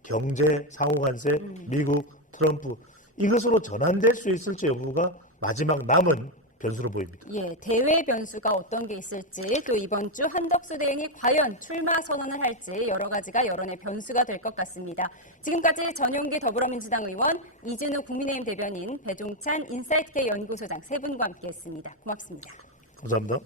경제, 상호관세, 미국, 트럼프 이것으로 전환될 수 있을지 여부가 마지막 남은 변수로 보입니다. 예, 대외 변수가 어떤 게 있을지 또 이번 주 한덕수 대행이 과연 출마 선언을 할지 여러 가지가 여론의 변수가 될 것 같습니다. 지금까지 전용기 더불어민주당 의원, 이진우 국민의힘 대변인, 배종찬 인사이트K 연구소장 세 분과 함께했습니다. 고맙습니다. 감사합니다.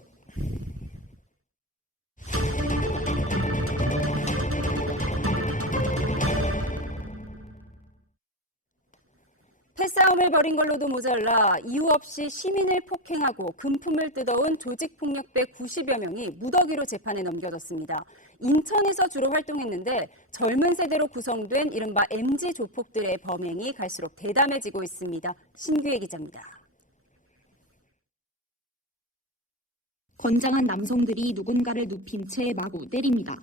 패싸움을 벌인 걸로도 모자라 이유 없이 시민을 폭행하고 금품을 뜯어온 조직폭력배 90여 명이 무더기로 재판에 넘겨졌습니다. 인천에서 주로 활동했는데 젊은 세대로 구성된 이른바 MZ 조폭들의 범행이 갈수록 대담해지고 있습니다. 신규혜 기자입니다. 건장한 남성들이 누군가를 눕힌 채 마구 때립니다.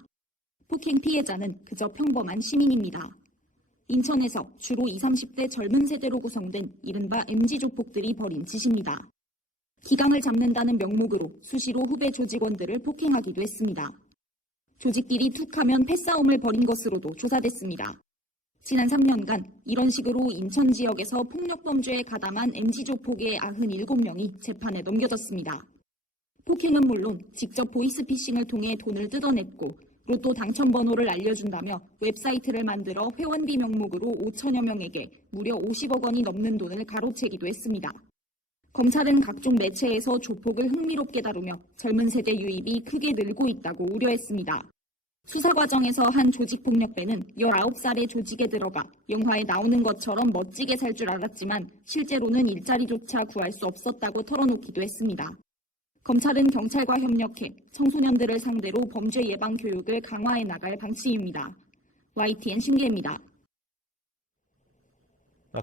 폭행 피해자는 그저 평범한 시민입니다. 인천에서 주로 20, 30대 젊은 세대로 구성된 이른바 MZ조폭들이 벌인 짓입니다. 기강을 잡는다는 명목으로 수시로 후배 조직원들을 폭행하기도 했습니다. 조직끼리 툭하면 패싸움을 벌인 것으로도 조사됐습니다. 지난 3년간 이런 식으로 인천 지역에서 폭력범죄에 가담한 MZ조폭의 97명이 재판에 넘겨졌습니다. 폭행은 물론 직접 보이스피싱을 통해 돈을 뜯어냈고 로또 당첨번호를 알려준다며 웹사이트를 만들어 회원비 명목으로 5천여 명에게 무려 50억 원이 넘는 돈을 가로채기도 했습니다. 검찰은 각종 매체에서 조폭을 흥미롭게 다루며 젊은 세대 유입이 크게 늘고 있다고 우려했습니다. 수사 과정에서 한 조직폭력배는 19살의 조직에 들어가 영화에 나오는 것처럼 멋지게 살 줄 알았지만 실제로는 일자리조차 구할 수 없었다고 털어놓기도 했습니다. 검찰은 경찰과 협력해 청소년들을 상대로 범죄 예방 교육을 강화해 나갈 방침입니다. YTN 신기혜입니다.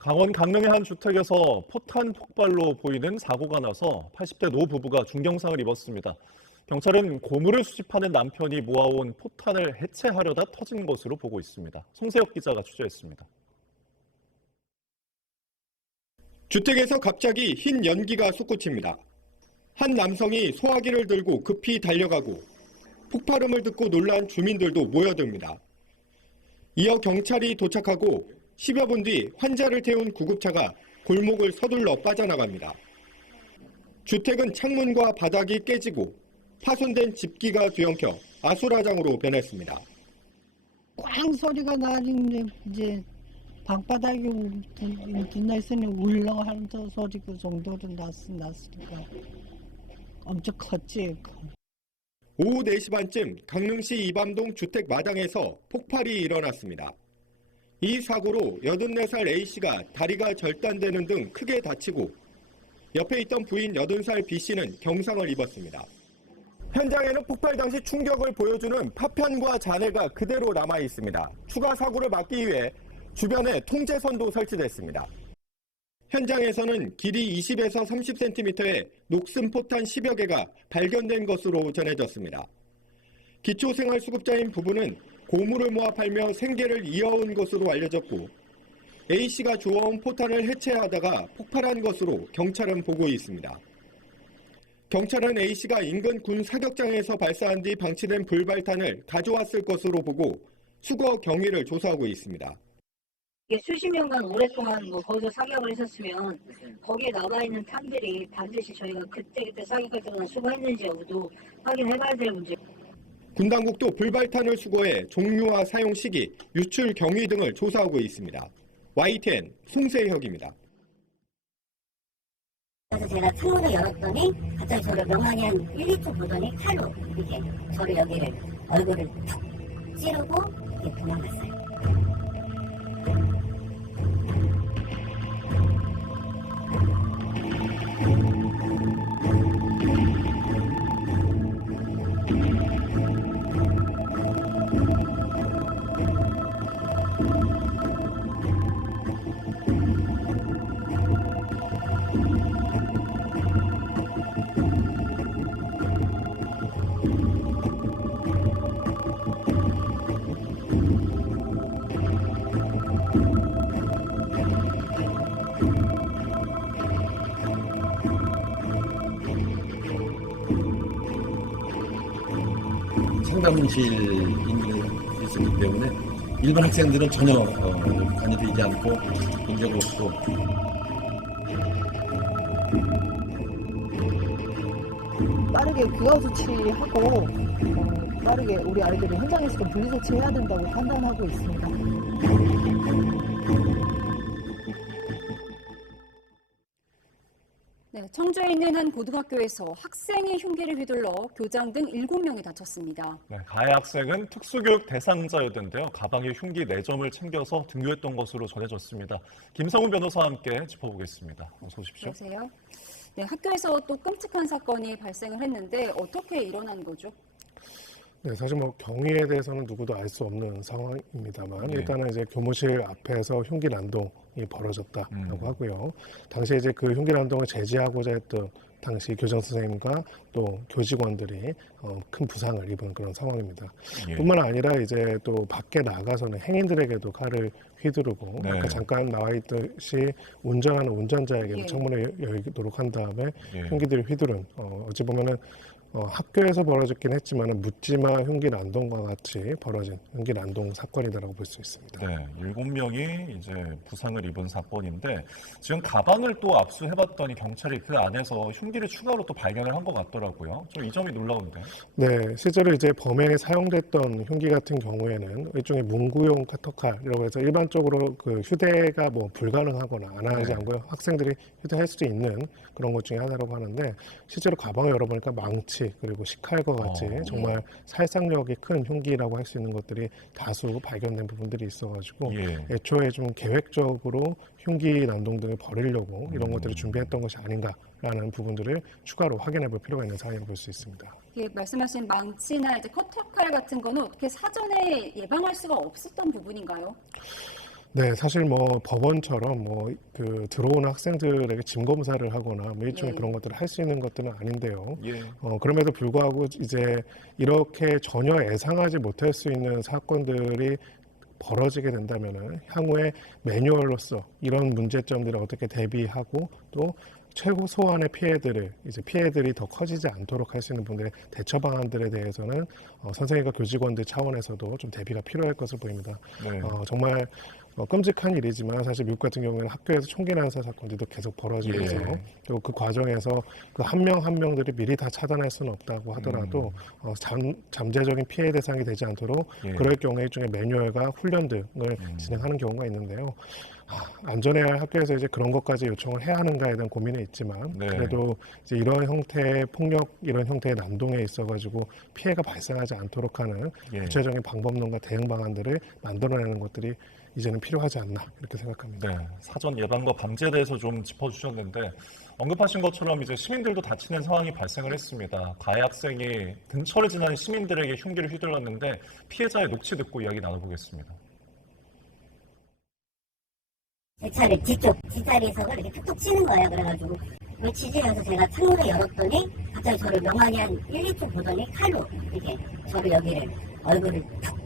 강원 강릉의 한 주택에서 포탄 폭발로 보이는 사고가 나서 80대 노 부부가 중경상을 입었습니다. 경찰은 고물을 수집하는 남편이 모아온 포탄을 해체하려다 터진 것으로 보고 있습니다. 송세혁 기자가 취재했습니다. 주택에서 갑자기 흰 연기가 솟구칩니다. 한 남성이 소화기를 들고 급히 달려가고 폭발음을 듣고 놀란 주민들도 모여듭니다. 이어 경찰이 도착하고 10여 분 뒤 환자를 태운 구급차가 골목을 서둘러 빠져나갑니다. 주택은 창문과 바닥이 깨지고 파손된 집기가 뒤엉켜 아수라장으로 변했습니다. 꽝 소리가 나니 이제 방바닥이 뒷날선이 울렁하는 소리 그 정도로 났으니까 엄청 컸지. 오후 4시 반쯤 강릉시 이밤동 주택 마당에서 폭발이 일어났습니다. 이 사고로 84살 A씨가 다리가 절단되는 등 크게 다치고 옆에 있던 부인 80살 B씨는 경상을 입었습니다. 현장에는 폭발 당시 충격을 보여주는 파편과 잔해가 그대로 남아 있습니다. 추가 사고를 막기 위해 주변에 통제선도 설치됐습니다. 현장에서는 길이 20에서 30cm의 녹슨 포탄 10여 개가 발견된 것으로 전해졌습니다. 기초생활수급자인 부부는 고물을 모아 팔며 생계를 이어온 것으로 알려졌고 A씨가 주워온 포탄을 해체하다가 폭발한 것으로 경찰은 보고 있습니다. 경찰은 A씨가 인근 군 사격장에서 발사한 뒤 방치된 불발탄을 가져왔을 것으로 보고 수거 경위를 조사하고 있습니다. 수십 년간 오랫동안 거기서 사격을 했었으면 거기에 남아있는 탄들이 반드시 저희가 그때 사격할 때마다 수거했는지 여부도 확인해봐야 될 문제. 군당국도 불발탄을 수거해 종류와 사용 시기, 유출 경위 등을 조사하고 있습니다. YTN 송세혁입니다. 그래서 제가 창문을 열었더니 갑자기 저를 멍하니 한 1, 2초 보더니 칼로 이렇게 저를 여기를 얼굴을 툭 찌르고 이렇게 도망갔어요. 상담실 인근에 있었기 때문에 일반 학생들은 전혀 관여되지 않고 본 적 없고 빠르게 구강 조치하고 빠르게 우리 아이들을 현장에서 좀 분리 조치해야 된다고 판단하고 있습니다. 네, 청주에 있는 한 고등학교에서 학생이 흉기를 휘둘러 교장 등 7명이 다쳤습니다. 네, 가해 학생은 특수교육 대상자였는데요. 가방에 흉기 4점을 챙겨서 등교했던 것으로 전해졌습니다. 김성훈 변호사와 함께 짚어보겠습니다. 어서 오십시오. 안녕하세요. 네, 학교에서 또 끔찍한 사건이 발생을 했는데 어떻게 일어난 거죠? 네, 사실 뭐 경위에 대해서는 누구도 알 수 없는 상황입니다만 일단은 이제 교무실 앞에서 흉기 난동이 벌어졌다라고 하고요. 당시에 이제 그 흉기 난동을 제지하고자 했던 당시 교장 선생님과 또 교직원들이 큰 부상을 입은 그런 상황입니다. 뿐만 아니라 이제 또 밖에 나가서는 행인들에게도 칼을 휘두르고 아까 잠깐 나와 있듯이 운전하는 운전자에게 창문을 열도록 한 다음에 흉기들을 휘두른 어찌 보면은 학교에서 벌어졌긴 했지만 묻지마 흉기 난동과 같이 벌어진 흉기 난동 사건이다라고 볼 수 있습니다. 네, 7명이 이제 부상을 입은 사건인데 지금 가방을 또 압수해봤더니 경찰이 그 안에서 흉기를 추가로 또 발견을 한 것 같더라고요. 좀 이 점이 놀라운데. 네, 실제로 이제 범행에 사용됐던 흉기 같은 경우에는 일종의 문구용 카터칼이라고 해서 일반적으로 그 휴대가 뭐 불가능하거나 안 하지 않고 학생들이 휴대할 수도 있는 그런 것 중에 하나라고 하는데 실제로 가방을 열어보니까 망치 그리고 식칼과 같이 정말 살상력이 큰 흉기라고 할 수 있는 것들이 다수 발견된 부분들이 있어가지고 애초에 좀 계획적으로 흉기 난동 등을 벌이려고 이런 것들을 준비했던 것이 아닌가라는 부분들을 추가로 확인해 볼 필요가 있는 사안이라고 볼 수 있습니다. 말씀하신 망치나 이제 커터칼 같은 거는 어떻게 사전에 예방할 수가 없었던 부분인가요? 네, 사실 뭐 법원처럼 뭐 그 들어오는 학생들에게 짐 검사를 하거나 뭐 일종의 그런 것들을 할 수 있는 것들은 아닌데요. 그럼에도 불구하고 이제 이렇게 전혀 예상하지 못할 수 있는 사건들이 벌어지게 된다면은 향후에 매뉴얼로서 이런 문제점들을 어떻게 대비하고 또 최소한의 피해들이 더 커지지 않도록 할 수 있는 분들의 대처 방안들에 대해서는 선생님과 교직원들 차원에서도 좀 대비가 필요할 것으로 보입니다. 정말 끔찍한 일이지만 사실 미국 같은 경우에는 학교에서 총기 난사 사건들도 계속 벌어지면서 또 그 과정에서 그 한 명 한 명들이 미리 다 차단할 수는 없다고 하더라도 잠재적인 피해 대상이 되지 않도록 그럴 경우에 일종의 매뉴얼과 훈련 등을 진행하는 경우가 있는데요. 안전해야 할 학교에서 이제 그런 것까지 요청을 해야 하는가에 대한 고민은 있지만 그래도 이제 이런 형태의 폭력, 이런 형태의 난동에 있어가지고 피해가 발생하지 않도록 하는 구체적인 방법론과 대응 방안들을 만들어내는 것들이 이제는 필요하지 않나 이렇게 생각합니다. 네, 사전 예방과 방지에 대해서 좀 짚어주셨는데 언급하신 것처럼 이제 시민들도 다치는 상황이 발생을 했습니다. 가해 학생이 근처를 지나는 시민들에게 흉기를 휘둘렀는데 피해자의 녹취 듣고 이야기 나눠보겠습니다. 제 차를 뒤쪽 뒷자리석을 이렇게 툭툭 치는 거예요. 그래가지고 왜 치지? 해서 제가 창문을 열었더니 갑자기 저를 멍하니 한 1, 2초 보더니 칼로 이렇게 저를 여기를 얼굴을 툭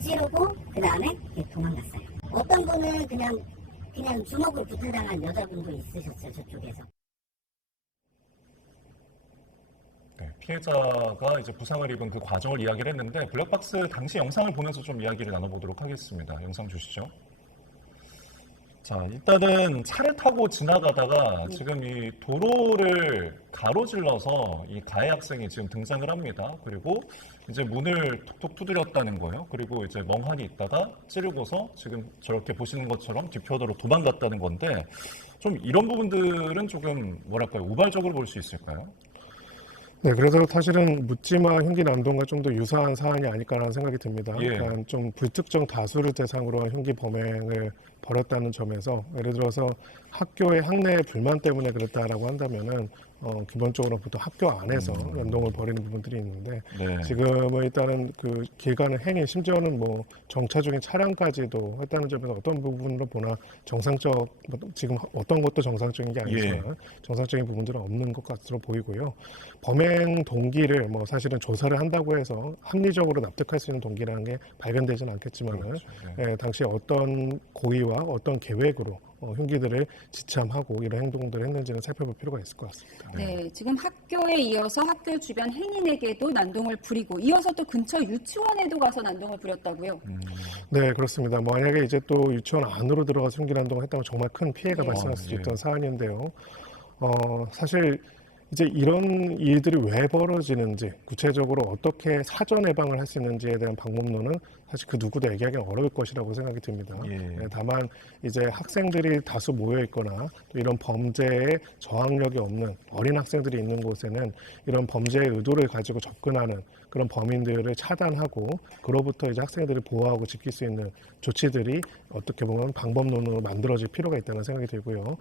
찌르고 그 다음에 도망갔어요. 어떤 분은 그냥 주먹을 구타당한 여자분도 있으셨어요. 저쪽에서. 네, 피해자가 이제 부상을 입은 그 과정을 이야기를 했는데 블랙박스 당시 영상을 보면서 좀 이야기를 나눠보도록 하겠습니다. 영상 주시죠. 자, 일단은 차를 타고 지나가다가 지금 이 도로를 가로질러서 이 가해 학생이 지금 등장을 합니다. 그리고 이제 문을 톡톡 두드렸다는 거예요. 그리고 이제 멍하니 있다가 찌르고서 지금 저렇게 보시는 것처럼 뒤편으로 도망갔다는 건데 좀 이런 부분들은 조금 뭐랄까요, 우발적으로 볼 수 있을까요? 네, 그래서 사실은 묻지마 흉기 난동과 좀 더 유사한 사안이 아닐까라는 생각이 듭니다. 예. 그러니까 좀 불특정 다수를 대상으로 한 흉기 범행을 벌였다는 점에서 예를 들어서 학교의 학내의 불만 때문에 그랬다라고 한다면은 기본적으로 보통 학교 안에서 연동을 벌이는 부분들이 있는데 네. 지금은 일단은 그 길 가는 행위 심지어는 뭐 정차 중인 차량까지도 했다는 점에서 어떤 부분으로 보나 정상적 지금 어떤 것도 정상적인 게 아니지만 정상적인 부분들은 없는 것 같으로 보이고요. 범행 동기를 뭐 사실은 조사를 한다고 해서 합리적으로 납득할 수 있는 동기라는 게 발견되지는 않겠지만은 그렇죠. 당시 어떤 고의와 어떤 계획으로 흉기들을 지참하고 이런 행동들을 했는지는 살펴볼 필요가 있을 것 같습니다. 네, 지금 학교에 이어서 학교 주변 행인에게도 난동을 부리고 이어서 또 근처 유치원에도 가서 난동을 부렸다고요. 네, 그렇습니다. 만약에 이제 또 유치원 안으로 들어가서 흉기 난동을 했다면 정말 큰 피해가 발생할 수 있던 사안인데요. 사실 이제 이런 일들이 왜 벌어지는지 구체적으로 어떻게 사전 예방을 할 수 있는지에 대한 방법론은 사실 그 누구도 얘기하기는 어려울 것이라고 생각이 듭니다. 네, 다만 이제 학생들이 다수 모여 있거나 또 이런 범죄에 저항력이 없는 어린 학생들이 있는 곳에는 이런 범죄의 의도를 가지고 접근하는 그런 범인들을 차단하고 그로부터 이제 학생들을 보호하고 지킬 수 있는 조치들이 어떻게 보면 방법론으로 만들어질 필요가 있다는 생각이 들고요.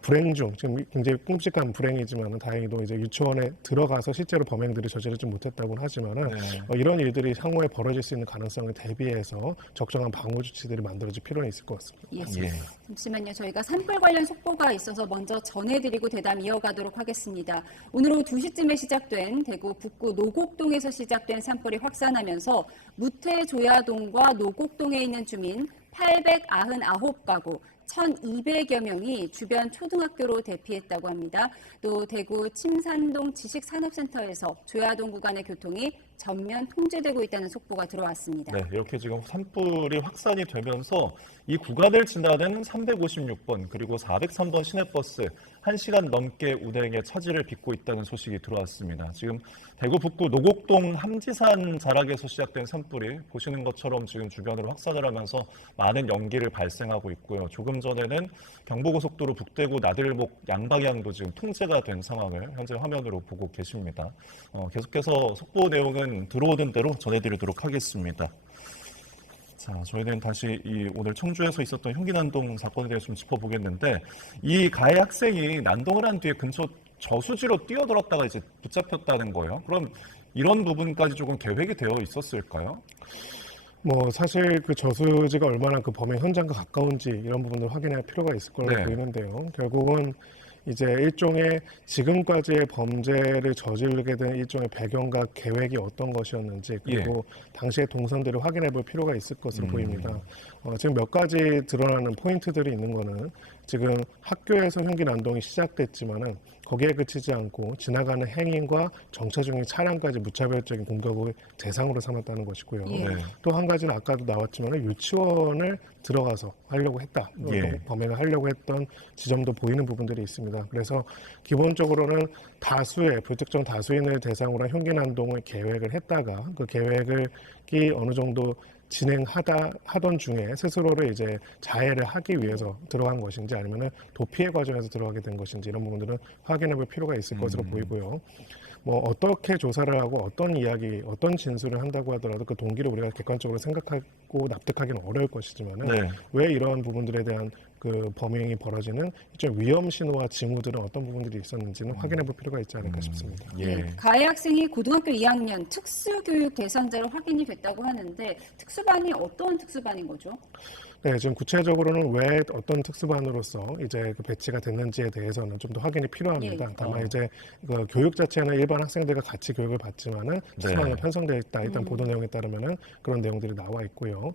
불행 중 지금 굉장히 끔찍한 불행이지만 다행히도 이제 유치원에 들어가서 실제로 범행들이 저지르지 못했다고는 하지만은 이런 일들이 향후에 벌어질 수 있는 가능성을 대비해서 적정한 방어 조치들이 만들어질 필요는 있을 것 같습니다. 잠시만요. 저희가 산불 관련 속보가 있어서 먼저 전해드리고 대담 이어가도록 하겠습니다. 오늘 오후 2시쯤에 시작된 대구 북구 노곡동에서 시작된 산불이 확산하면서 무태 조야동과 노곡동에 있는 주민 899가구 1,200여 명이 주변 초등학교로 대피했다고 합니다. 또 대구 침산동 지식산업센터에서 조야동 구간의 교통이 전면 통제되고 있다는 속보가 들어왔습니다. 네, 이렇게 지금 산불이 확산이 되면서 이 구간을 지나는 356번 그리고 403번 시내버스 1시간 넘게 운행에 차질을 빚고 있다는 소식이 들어왔습니다. 지금 대구 북구 노곡동 함지산 자락에서 시작된 산불이 보시는 것처럼 지금 주변으로 확산을 하면서 많은 연기를 발생하고 있고요. 조금 전에는 경부고속도로 북대구 나들목 양방향도 지금 통제가 된 상황을 현재 화면으로 보고 계십니다. 계속해서 속보 내용은 들어오는 대로 전해드리도록 하겠습니다. 자, 저희는 다시 오늘 청주에서 있었던 흉기 난동 사건에 대해서 좀 짚어보겠는데 이 가해 학생이 난동을 한 뒤에 근처 저수지로 뛰어들었다가 이제 붙잡혔다는 거예요. 그럼 이런 부분까지 조금 계획이 되어 있었을까요? 뭐 사실 그 저수지가 얼마나 그 범행 현장과 가까운지 이런 부분을 확인할 필요가 있을 거라고 보이는데요. 결국은 이제 일종의 지금까지의 범죄를 저지르게 된 일종의 배경과 계획이 어떤 것이었는지 그리고 당시의 동선들을 확인해 볼 필요가 있을 것으로 보입니다. 지금 몇 가지 드러나는 포인트들이 있는 거는 지금 학교에서 흉기 난동이 시작됐지만은 거기에 그치지 않고 지나가는 행인과 정차 중인 차량까지 무차별적인 공격을 대상으로 삼았다는 것이고요. 또 한 가지는 아까도 나왔지만 유치원을 들어가서 하려고 했다. 범행을 하려고 했던 지점도 보이는 부분들이 있습니다. 그래서 기본적으로는 다수의 불특정 다수인을 대상으로 한 흉기 난동을 계획을 했다가 그 계획을 어느 정도 하던 중에 스스로를 이제 자해를 하기 위해서 들어간 것인지 아니면은 도피의 과정에서 들어가게 된 것인지 이런 부분들은 확인해 볼 필요가 있을 것으로 보이고요. 뭐 어떻게 조사를 하고 어떤 이야기, 어떤 진술을 한다고 하더라도 그 동기를 우리가 객관적으로 생각하고 납득하기는 어려울 것이지만은 왜 이러한 부분들에 대한 그 범행이 벌어지는 좀 위험 신호와 징후들은 어떤 부분들이 있었는지는 확인해 볼 필요가 있지 않을까 싶습니다. 가해 학생이 고등학교 2학년 특수교육 대상자로 확인이 됐다고 하는데 특수반이 어떤 특수반인 거죠? 네, 지금 구체적으로는 왜 어떤 특수반으로서 이제 그 배치가 됐는지에 대해서는 좀 더 확인이 필요합니다. 다만 이제 그 교육 자체는 일반 학생들과 같이 교육을 받지만은 특수반으로 편성되어 있다. 일단 보도 내용에 따르면은 그런 내용들이 나와 있고요.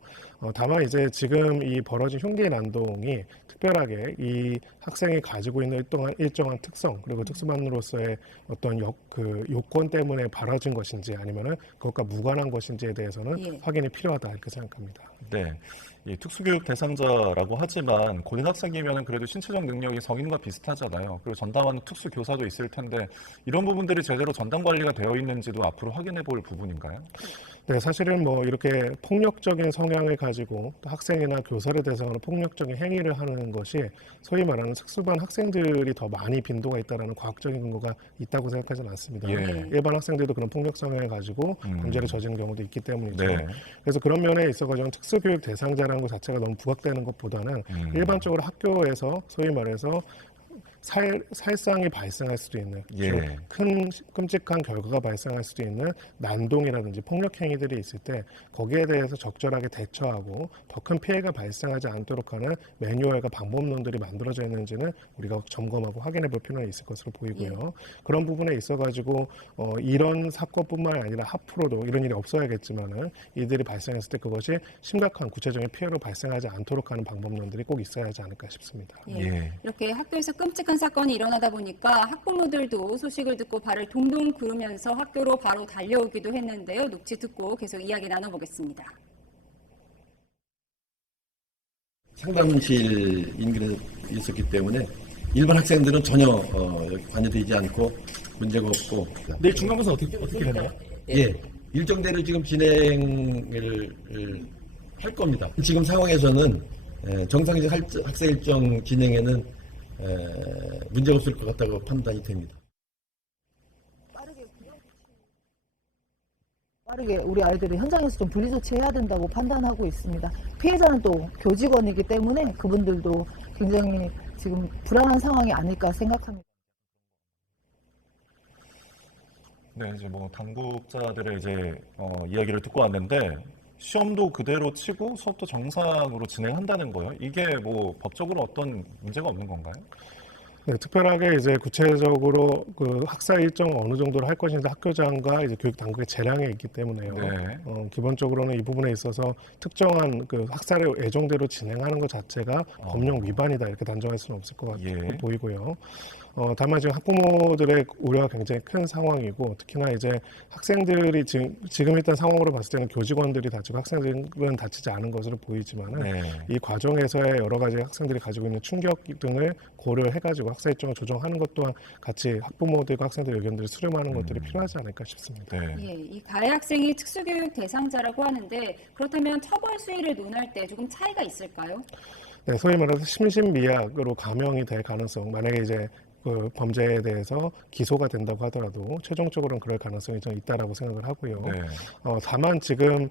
다만 이제 지금 이 벌어진 흉기 난동이 특별하게 이 학생이 가지고 있는 일정한 특성 그리고 특수반으로서의 어떤 요건 때문에 벌어진 것인지 아니면은 그것과 무관한 것인지에 대해서는 확인이 필요하다 이렇게 생각합니다. 네. 특수교육 대상자라고 하지만 고등학생이면 그래도 신체적 능력이 성인과 비슷하잖아요. 그리고 전담하는 특수교사도 있을 텐데 이런 부분들이 제대로 전담 관리가 되어 있는지도 앞으로 확인해 볼 부분인가요? 네, 사실은 뭐 이렇게 폭력적인 성향을 가지고 또 학생이나 교사를 대상으로 폭력적인 행위를 하는 것이 소위 말하는 특수반 학생들이 더 많이 빈도가 있다는 과학적인 근거가 있다고 생각하지는 않습니다. 일반 학생들도 그런 폭력 성향을 가지고 범죄를 저지른 경우도 있기 때문이죠. 그래서 그런 면에 있어서 특수교육 대상자라는 것 자체가 너무 부각되는 것보다는 일반적으로 학교에서 소위 말해서 살상이 발생할 수도 있는 큰 끔찍한 결과가 발생할 수도 있는 난동이라든지 폭력 행위들이 있을 때 거기에 대해서 적절하게 대처하고 더 큰 피해가 발생하지 않도록 하는 매뉴얼과 방법론들이 만들어져 있는지는 우리가 점검하고 확인해 볼 필요는 있을 것으로 보이고요. 그런 부분에 있어가지고 이런 사건뿐만 아니라 앞으로도 이런 일이 없어야겠지만은 이들이 발생했을 때 그것이 심각한 구체적인 피해로 발생하지 않도록 하는 방법론들이 꼭 있어야 하지 않을까 싶습니다. 이렇게 학교에서 끔찍한 사건이 일어나다 보니까 학부모들도 소식을 듣고 발을 동동 구르면서 학교로 바로 달려오기도 했는데요. 녹취 듣고 계속 이야기 나눠보겠습니다. 상담실 인근에 있었기 때문에 일반 학생들은 전혀 관여되지 않고 문제가 없고. 내일 중간고사 어떻게 되나요? 예, 일정대로 지금 진행을 할 겁니다. 지금 상황에서는 정상적 학생 일정 진행에는 문제가 없을 것 같다고 판단이 됩니다. 빠르게 우리 아이들을 현장에서 좀 분리조치해야 된다고 판단하고 있습니다. 피해자는 또 교직원이기 때문에 그분들도 굉장히 지금 불안한 상황이 아닐까 생각합니다. 네, 이제 뭐 당국자들의 이야기를 듣고 왔는데 시험도 그대로 치고 수업도 정상으로 진행한다는 거예요. 이게 뭐 법적으로 어떤 문제가 없는 건가요? 네, 특별하게 이제 구체적으로 그 학사 일정 어느 정도로 할 것인지 학교장과 이제 교육 당국의 재량에 있기 때문에요. 기본적으로는 이 부분에 있어서 특정한 그 학사를 예정대로 진행하는 것 자체가 법령 위반이다 이렇게 단정할 수는 없을 것 같고 보이고요. 다만 지금 학부모들의 우려가 굉장히 큰 상황이고 특히나 이제 학생들이 지금 일단 상황으로 봤을 때는 교직원들이 다치고 학생들은 다치지 않은 것으로 보이지만은 이 과정에서의 여러 가지 학생들이 가지고 있는 충격 등을 고려해가지고 학사 일정을 조정하는 것 또한 같이 학부모들과 학생들의 의견들을 수렴하는 것들이 필요하지 않을까 싶습니다. 이 가해 학생이 특수교육 대상자라고 하는데 그렇다면 처벌 수위를 논할 때 조금 차이가 있을까요? 네, 소위 말해서 심신미약으로 감형이 될 가능성, 만약에 이제 그 범죄에 대해서 기소가 된다고 하더라도 최종적으로는 그럴 가능성이 좀 있다라고 생각을 하고요. 다만 지금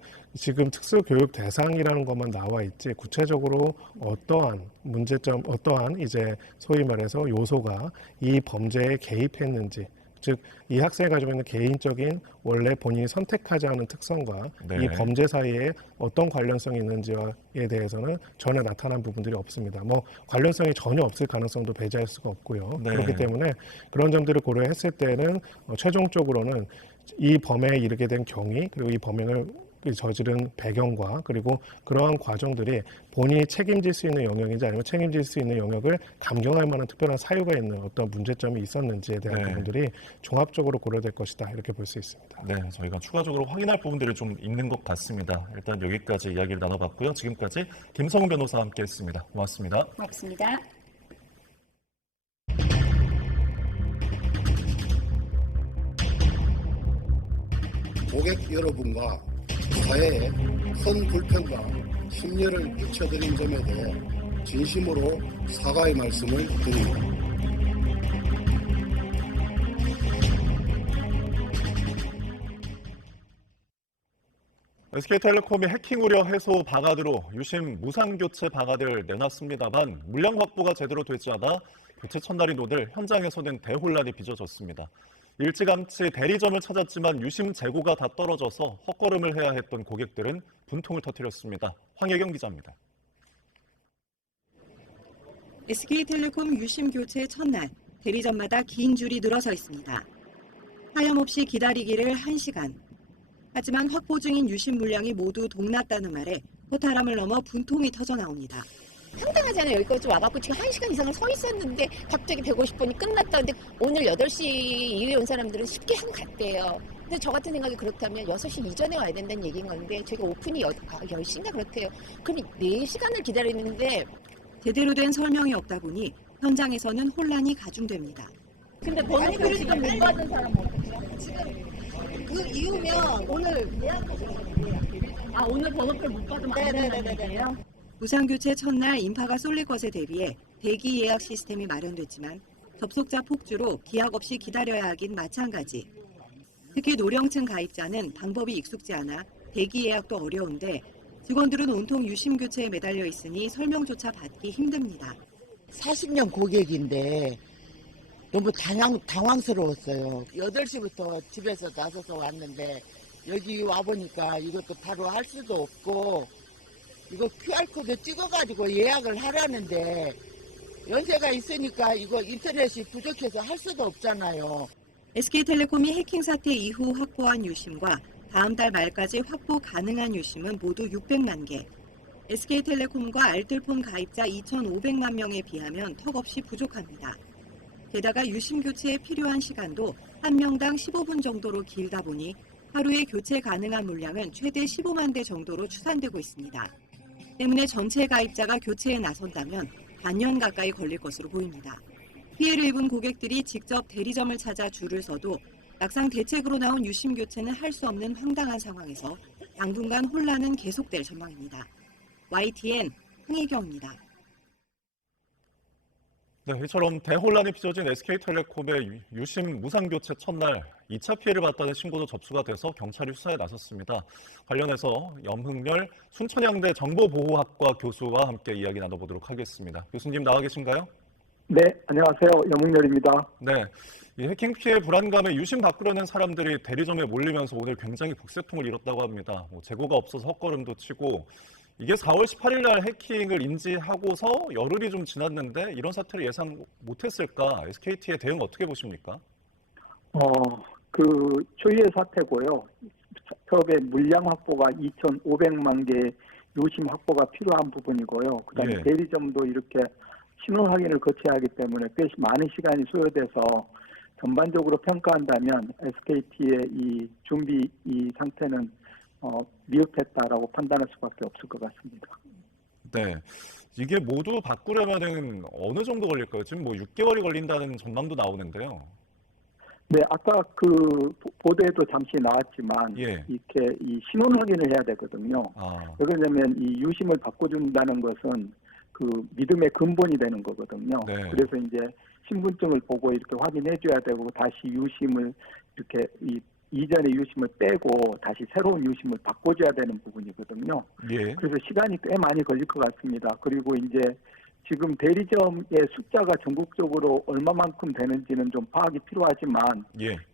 특수교육 대상이라는 것만 나와 있지 구체적으로 어떠한 문제점, 어떠한 이제 소위 말해서 요소가 이 범죄에 개입했는지, 즉 이 학생이 가지고 있는 개인적인 원래 본인이 선택하지 않은 특성과 이 범죄 사이에 어떤 관련성이 있는지에 대해서는 전혀 나타난 부분들이 없습니다. 뭐 관련성이 전혀 없을 가능성도 배제할 수가 없고요. 그렇기 때문에 그런 점들을 고려했을 때는 최종적으로는 이 범행에 이르게 된 경위 그리고 이 범행을 저지른 배경과 그리고 그러한 과정들이 본인이 책임질 수 있는 영역인지 아니면 책임질 수 있는 영역을 감경할 만한 특별한 사유가 있는 어떤 문제점이 있었는지에 대한 부분들이 종합적으로 고려될 것이다 이렇게 볼 수 있습니다. 네, 저희가 추가적으로 확인할 부분들이 좀 있는 것 같습니다. 일단 여기까지 이야기를 나눠봤고요. 지금까지 김성훈 변호사와 함께했습니다. 고맙습니다. 고맙습니다. 고객 여러분과 사회에 큰 불편과 심려를 끼쳐드린 점에 대해 진심으로 사과의 말씀을 드립니다. SK텔레콤이 해킹 우려 해소 방안으로 유심 무상교체 방안을 내놨습니다만 물량 확보가 제대로 되지 않아 교체 첫날인 오늘 현장에서는 대혼란이 빚어졌습니다. 일찌감치 대리점을 찾았지만 유심 재고가 다 떨어져서 헛걸음을 해야 했던 고객들은 분통을 터뜨렸습니다. 황혜경 기자입니다. SK텔레콤 유심 교체 첫날 대리점마다 긴 줄이 늘어서 있습니다. 하염없이 기다리기를 1시간. 하지만 확보 중인 유심 물량이 모두 동났다는 말에 허탈함을 넘어 분통이 터져나옵니다. 황당하잖아요. 여기까지 와갖고 지금 1시간 이상을 서 있었는데 갑자기 150번이 끝났다는데 오늘 8시 이후에 온 사람들은 쉽게 하고 갔대요. 근데 저 같은 생각이 그렇다면 6시 이전에 와야 된다는 얘기인 건데 저희가 오픈이 10시인가 그렇대요. 그럼 4시간을 기다리는데 제대로 된 설명이 없다 보니 현장에서는 혼란이 가중됩니다. 근데 번호표 지금 못 받은 사람 어떡해요? 지금 그 이후면 오늘 오늘 번호표 못 받으면 안 된다는 얘기예요? 무상교체 첫날 인파가 쏠릴 것에 대비해 대기 예약 시스템이 마련됐지만 접속자 폭주로 기약 없이 기다려야 하긴 마찬가지. 특히 노령층 가입자는 방법이 익숙지 않아 대기 예약도 어려운데 직원들은 온통 유심 교체에 매달려 있으니 설명조차 받기 힘듭니다. 40년 고객인데 너무 당황스러웠어요. 8시부터 집에서 나서서 왔는데 여기 와보니까 이것도 바로 할 수도 없고 이거 QR코드 찍어가지고 예약을 하라는데 연세가 있으니까 이거 인터넷이 부족해서 할 수도 없잖아요. SK텔레콤이 해킹 사태 이후 확보한 유심과 다음 달 말까지 확보 가능한 유심은 모두 600만 개. SK텔레콤과 알뜰폰 가입자 2,500만 명에 비하면 턱없이 부족합니다. 게다가 유심 교체에 필요한 시간도 한 명당 15분 정도로 길다 보니 하루에 교체 가능한 물량은 최대 15만 대 정도로 추산되고 있습니다. 때문에 전체 가입자가 교체에 나선다면 반년 가까이 걸릴 것으로 보입니다. 피해를 입은 고객들이 직접 대리점을 찾아 줄을 서도 막상 대책으로 나온 유심 교체는 할 수 없는 황당한 상황에서 당분간 혼란은 계속될 전망입니다. YTN 황혜경입니다. 네, 이처럼 대혼란이 빚어진 SK텔레콤의 유심 무상교체 첫날 2차 피해를 봤다는 신고도 접수가 돼서 경찰이 수사에 나섰습니다. 관련해서 염흥렬 순천향대 정보보호학과 교수와 함께 이야기 나눠보도록 하겠습니다. 교수님 나와 계신가요? 네, 안녕하세요. 염흥렬입니다. 네, 이 해킹 피해 불안감에 유심 바꾸려는 사람들이 대리점에 몰리면서 오늘 굉장히 북새통을 이뤘다고 합니다. 재고가 없어서 헛걸음도 치고 이게 4월 18일 날 해킹을 인지하고서 열흘이 좀 지났는데 이런 사태를 예상 못했을까? SKT의 대응 어떻게 보십니까? 그 초유의 사태고요. 처음에 물량 확보가 2,500만 개 유심 확보가 필요한 부분이고요. 그다음에 대리점도 이렇게 신원 확인을 거쳐야 하기 때문에 꽤 많은 시간이 소요돼서 전반적으로 평가한다면 SKT의 이 준비 이 상태는 미흡했다라고 판단할 수밖에 없을 것 같습니다. 네, 이게 모두 바꾸려면은 어느 정도 걸릴까요? 지금 뭐 6개월이 걸린다는 전망도 나오는데요. 네, 아까 그 보도에도 잠시 나왔지만 이렇게 이 신원 확인을 해야 되거든요. 왜냐하면 이 유심을 바꿔준다는 것은 그 믿음의 근본이 되는 거거든요. 그래서 이제 신분증을 보고 이렇게 확인해줘야 되고 다시 유심을 이렇게 이전의 유심을 빼고 다시 새로운 유심을 바꿔줘야 되는 부분이거든요. 그래서 시간이 꽤 많이 걸릴 것 같습니다. 그리고 이제 지금 대리점의 숫자가 전국적으로 얼마만큼 되는지는 좀 파악이 필요하지만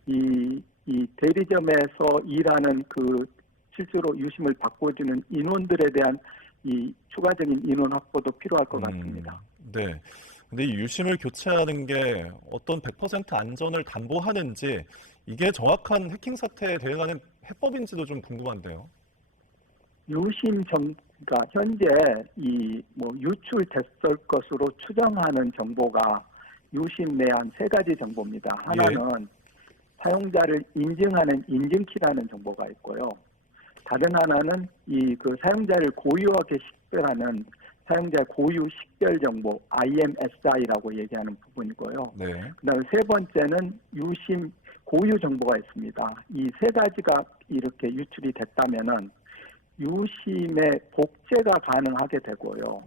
이 대리점에서 일하는 그 실제로 유심을 바꿔주는 인원들에 대한 이 추가적인 인원 확보도 필요할 것 같습니다. 네. 근데 이 유심을 교체하는 게 어떤 100% 안전을 담보하는지 이게 정확한 해킹 사태에 대응하는 해법인지도 좀 궁금한데요. 그러니까 현재 이 뭐 유출됐을 것으로 추정하는 정보가 유심 내 한 3가지 정보입니다. 하나는 사용자를 인증하는 인증키라는 정보가 있고요. 다른 하나는 이 그 사용자를 고유하게 식별하는 사용자 고유 식별 정보 IMSI라고 얘기하는 부분이고요. 그다음에 세 번째는 유심 고유 정보가 있습니다. 이 3가지가 이렇게 유출이 됐다면은 유심의 복제가 가능하게 되고요.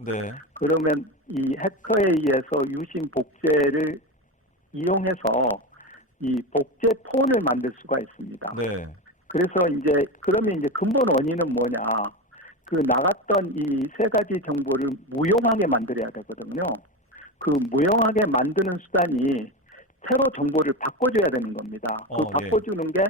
그러면 이 해커에 의해서 유심 복제를 이용해서 이 복제 폰을 만들 수가 있습니다. 그래서 이제 그러면 이제 근본 원인은 뭐냐? 그 나갔던 이 3가지 정보를 무용하게 만들어야 되거든요. 그 무용하게 만드는 수단이 새로 정보를 바꿔줘야 되는 겁니다. 그 바꿔주는 게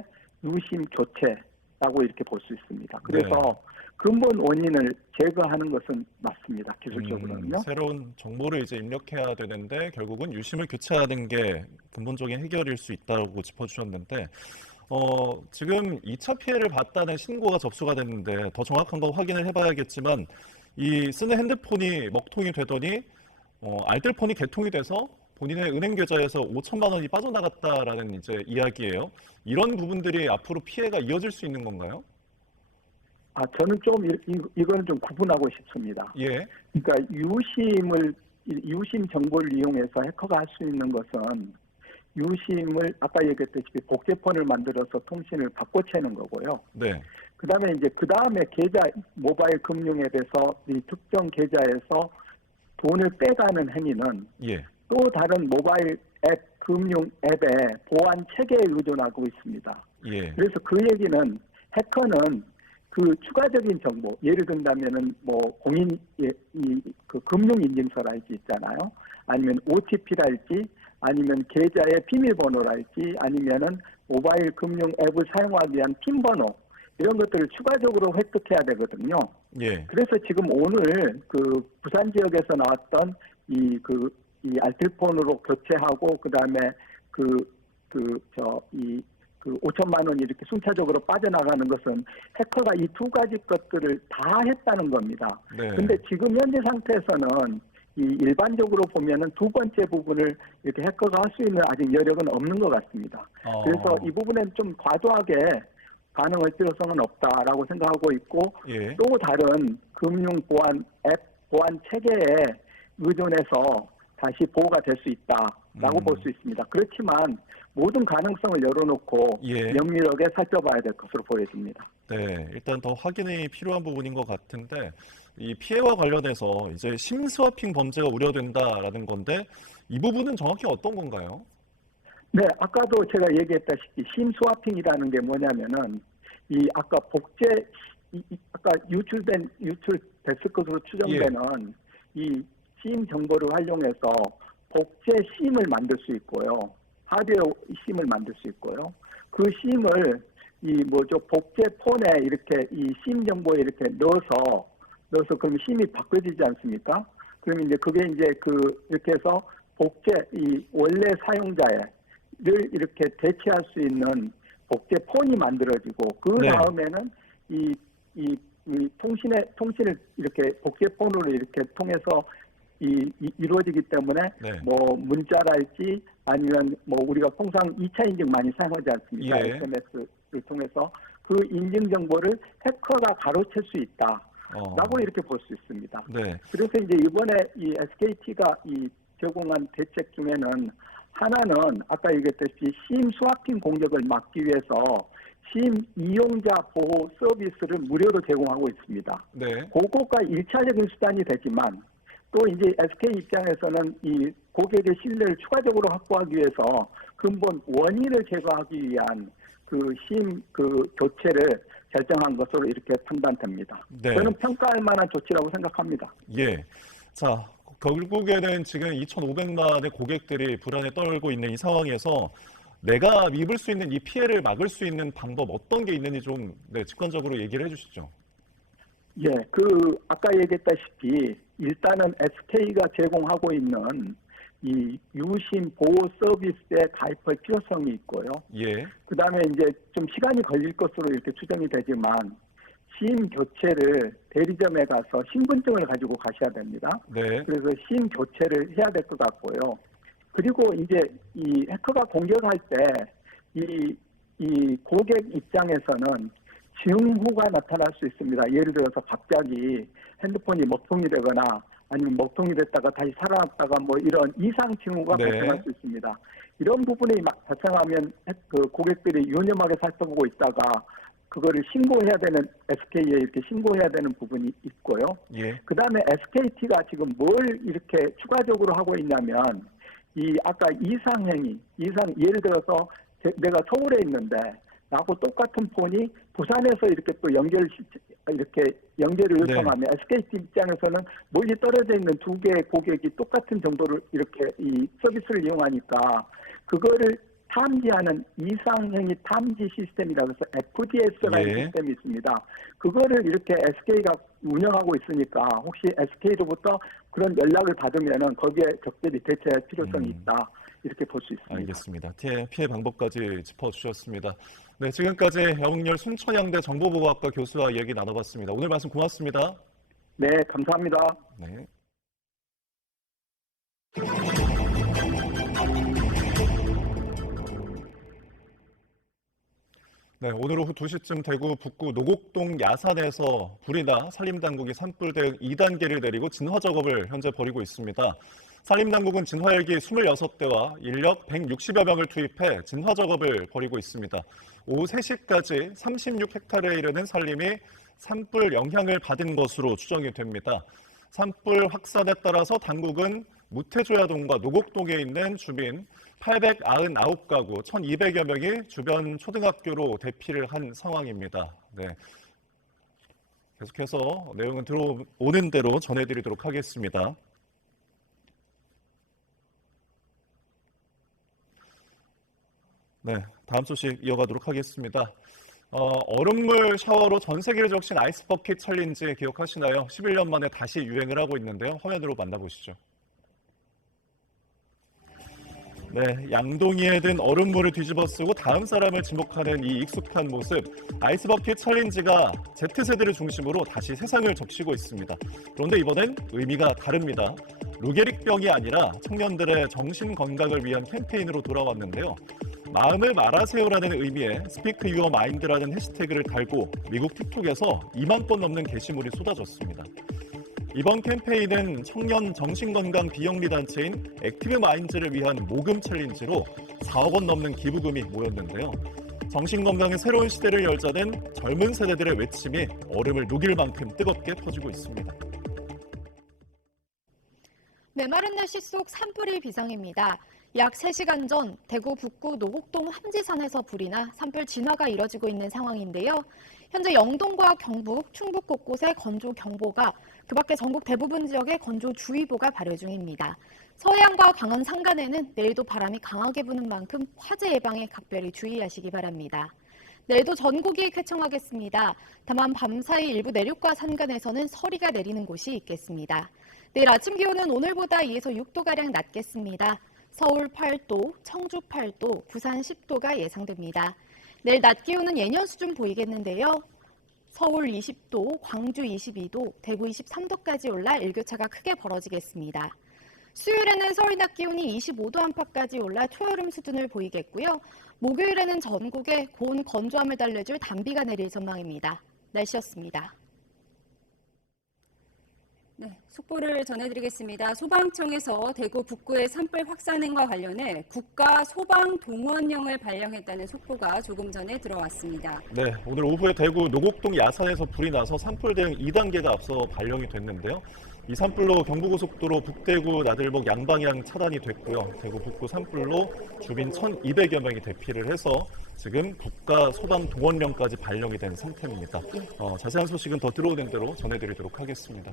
유심 교체라고 이렇게 볼 수 있습니다. 그래서 근본 원인을 제거하는 것은 맞습니다. 기술적으로는요. 새로운 정보를 이제 입력해야 되는데 결국은 유심을 교체하는 게 근본적인 해결일 수 있다고 짚어주셨는데 지금 2차 피해를 봤다는 신고가 접수가 됐는데 더 정확한 거 확인을 해봐야겠지만 이 쓰는 핸드폰이 먹통이 되더니 알뜰폰이 개통이 돼서 본인의 은행 계좌에서 5천만 원이 빠져나갔다라는 이제 이야기예요. 이런 부분들이 앞으로 피해가 이어질 수 있는 건가요? 저는 좀 이거는 좀 구분하고 싶습니다. 예. 그러니까 유심 정보를 이용해서 해커가 할 수 있는 것은 유심을 아까 얘기했듯이 복제폰을 만들어서 통신을 바꿔채는 거고요. 네. 그다음에 계좌 모바일 금융앱에서 이 특정 계좌에서 돈을 빼가는 행위는 예. 또 다른 모바일 앱 금융 앱의 보안 체계에 의존하고 있습니다. 예. 그래서 그 얘기는 해커는 그 추가적인 정보, 예를 든다면은 뭐 그 금융 인증서랄지 있잖아요. 아니면 OTP랄지, 아니면 계좌의 비밀번호랄지, 아니면은 모바일 금융 앱을 사용하기 위한 핀 번호 이런 것들을 추가적으로 획득해야 되거든요. 예. 그래서 지금 오늘 그 부산 지역에서 나왔던 이 알뜰폰으로 교체하고 그다음에 그 5천만 원이 이렇게 순차적으로 빠져나가는 것은 해커가 이 두 가지 것들을 다 했다는 겁니다. 네. 근데 지금 현재 상태에서는 일반적으로 보면은 두 번째 부분을 이렇게 해커가 할 수 있는 아직 여력은 없는 것 같습니다. 그래서 이 부분은 좀 과도하게 반응할 필요성은 없다라고 생각하고 있고 예. 또 다른 금융 보안 앱 보안 체계에 의존해서 다시 보호가 될 수 있다라고 볼 수 있습니다. 그렇지만 모든 가능성을 열어놓고 면밀하게 살펴봐야 될 것으로 보여집니다. 네, 일단 더 확인이 필요한 부분인 것 같은데 이 피해와 관련해서 이제 심스와핑 범죄가 우려된다라는 건데 이 부분은 정확히 어떤 건가요? 네, 아까도 제가 얘기했다시피 심스와핑이라는 게 뭐냐면은 아까 아까 유출됐을 것으로 추정되는 이 심 정보를 활용해서 복제 심을 만들 수 있고요. 하드웨어 심을 만들 수 있고요. 그 심을 복제 폰에 이렇게 이 심 정보에 이렇게 넣어서 그럼 심이 바꿔지지 않습니까? 그러면 이제 그게 이제 이렇게 해서 원래 사용자를 이렇게 대체할 수 있는 복제 폰이 만들어지고 그 다음에는 통신을 이렇게 복제 폰으로 이렇게 통해서 이루어지기 때문에 문자랄지 아니면 우리가 통상 2차 인증 많이 사용하지 않습니까? SMS를 통해서 그 인증 정보를 해커가 가로챌 수 있다라고 이렇게 볼 수 있습니다. 네. 그래서 이제 이번에 이 SKT가 제공한 대책 중에는 하나는 아까 얘기했듯이 심 스와핑 공격을 막기 위해서 심 이용자 보호 서비스를 무료로 제공하고 있습니다. 네. 그거가 1차적인 수단이 되지만 또 이제 SK 입장에서는 이 고객의 신뢰를 추가적으로 확보하기 위해서 근본 원인을 제거하기 위한 심 교체를 결정한 것으로 이렇게 판단됩니다. 네. 저는 평가할 만한 조치라고 생각합니다. 예. 자, 결국에는 지금 2,500만의 고객들이 불안에 떨고 있는 이 상황에서 내가 입을 수 있는 이 피해를 막을 수 있는 방법 어떤 게 있는지 좀 직관적으로 얘기를 해주시죠. 예, 아까 얘기했다시피 일단은 SK가 제공하고 있는 이 유심 보호 서비스에 가입할 필요성이 있고요. 예. 그다음에 이제 좀 시간이 걸릴 것으로 이렇게 추정이 되지만 심 교체를 대리점에 가서 신분증을 가지고 가셔야 됩니다. 네. 그래서 심 교체를 해야 될 것 같고요. 그리고 이제 이 해커가 공격할 때 이 고객 입장에서는 징후가 나타날 수 있습니다. 예를 들어서 갑자기 핸드폰이 먹통이 되거나 아니면 먹통이 됐다가 다시 살아났다가 이런 이상 징후가 발생할 수 있습니다. 이런 부분이 막 발생하면 고객들이 유념하게 살펴보고 있다가 그거를 신고해야 되는 SK에 이렇게 신고해야 되는 부분이 있고요. 예. 그 다음에 SKT가 지금 뭘 이렇게 추가적으로 하고 있냐면 아까 예를 들어서 내가 서울에 있는데 나하고 똑같은 폰이 부산에서 이렇게 또 연결을 요청하면 SKT 입장에서는 멀리 떨어져 있는 두 개의 고객이 똑같은 정도를 이렇게 이 서비스를 이용하니까 그거를 탐지하는 이상행위 탐지 시스템이라고 해서 FDS라는 시스템이 있습니다. 그거를 이렇게 SK가 운영하고 있으니까 혹시 SK로부터 그런 연락을 받으면은 거기에 적절히 대처할 필요성이 있다. 이렇게 볼 수 있습니다. 알겠습니다. 피해 방법까지 짚어주셨습니다. 네, 지금까지 영흥열 순천향대 정보보호학과 교수와 얘기 나눠봤습니다. 오늘 말씀 고맙습니다. 네, 감사합니다. 네. 네, 오늘 오후 2시쯤 대구 북구 노곡동 야산에서 불이 나 산림당국이 산불 대응 2단계를 내리고 진화 작업을 현재 벌이고 있습니다. 산림당국은 진화 헬기 26대와 인력 160여 명을 투입해 진화 작업을 벌이고 있습니다. 오후 3시까지 36헥타르에 이르는 산림이 산불 영향을 받은 것으로 추정이 됩니다. 산불 확산에 따라서 당국은 무태조야동과 노곡동에 있는 주민 899가구 1,200여 명이 주변 초등학교로 대피를 한 상황입니다. 네. 계속해서 내용은 들어오는 대로 전해드리도록 하겠습니다. 네, 다음 소식 이어가도록 하겠습니다. 얼음물 샤워로 전 세계를 적신 아이스버킷 챌린지 기억하시나요? 11년 만에 다시 유행을 하고 있는데요. 화면으로 만나보시죠. 네, 양동이에 든 얼음물을 뒤집어 쓰고 다음 사람을 지목하는 이 익숙한 모습. 아이스버킷 챌린지가 Z세대를 중심으로 다시 세상을 적시고 있습니다. 그런데 이번엔 의미가 다릅니다. 루게릭병이 아니라 청년들의 정신 건강을 위한 캠페인으로 돌아왔는데요. 마음을 말하세요라는 의미의 Speak Your Mind라는 해시태그를 달고 미국 틱톡에서 2만 건 넘는 게시물이 쏟아졌습니다. 이번 캠페인은 청년 정신건강 비영리 단체인 액티브 마인즈를 위한 모금 챌린지로 4억 원 넘는 기부금이 모였는데요. 정신건강의 새로운 시대를 열자는 젊은 세대들의 외침이 얼음을 녹일 만큼 뜨겁게 퍼지고 있습니다. 메마른 날씨 속 산불이 비상입니다. 약 3시간 전 대구 북구 노곡동 함지산에서 불이 나 산불 진화가 이뤄지고 있는 상황인데요. 현재 영동과 경북, 충북 곳곳에 건조경보가, 그 밖에 전국 대부분 지역에 건조주의보가 발효 중입니다. 서해안과 강원 산간에는 내일도 바람이 강하게 부는 만큼 화재 예방에 각별히 주의하시기 바랍니다. 내일도 전국이 쾌청하겠습니다. 다만 밤사이 일부 내륙과 산간에서는 서리가 내리는 곳이 있겠습니다. 내일 아침 기온은 오늘보다 2에서 6도가량 낮겠습니다. 서울 8도, 청주 8도, 부산 10도가 예상됩니다. 내일 낮 기온은 예년 수준 보이겠는데요. 서울 20도, 광주 22도, 대구 23도까지 올라 일교차가 크게 벌어지겠습니다. 수요일에는 서울 낮 기온이 25도 안팎까지 올라 초여름 수준을 보이겠고요. 목요일에는 전국에 고온 건조함을 달래줄 단비가 내릴 전망입니다. 날씨였습니다. 네, 속보를 전해드리겠습니다. 소방청에서 대구 북구의 산불 확산행과 관련해 국가 소방동원령을 발령했다는 속보가 조금 전에 들어왔습니다. 네, 오늘 오후에 대구 노곡동 야산에서 불이 나서 산불 대응 2단계가 앞서 발령이 됐는데요. 이 산불로 경부고속도로 북대구 나들목 양방향 차단이 됐고요. 대구 북구 산불로 주민 1,200여 명이 대피를 해서 지금 국가 소방동원령까지 발령이 된 상태입니다. 자세한 소식은 더 들어오는 대로 전해드리도록 하겠습니다.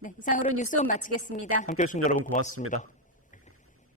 네, 이상으로 뉴스온 마치겠습니다. 함께해 주신 여러분 고맙습니다.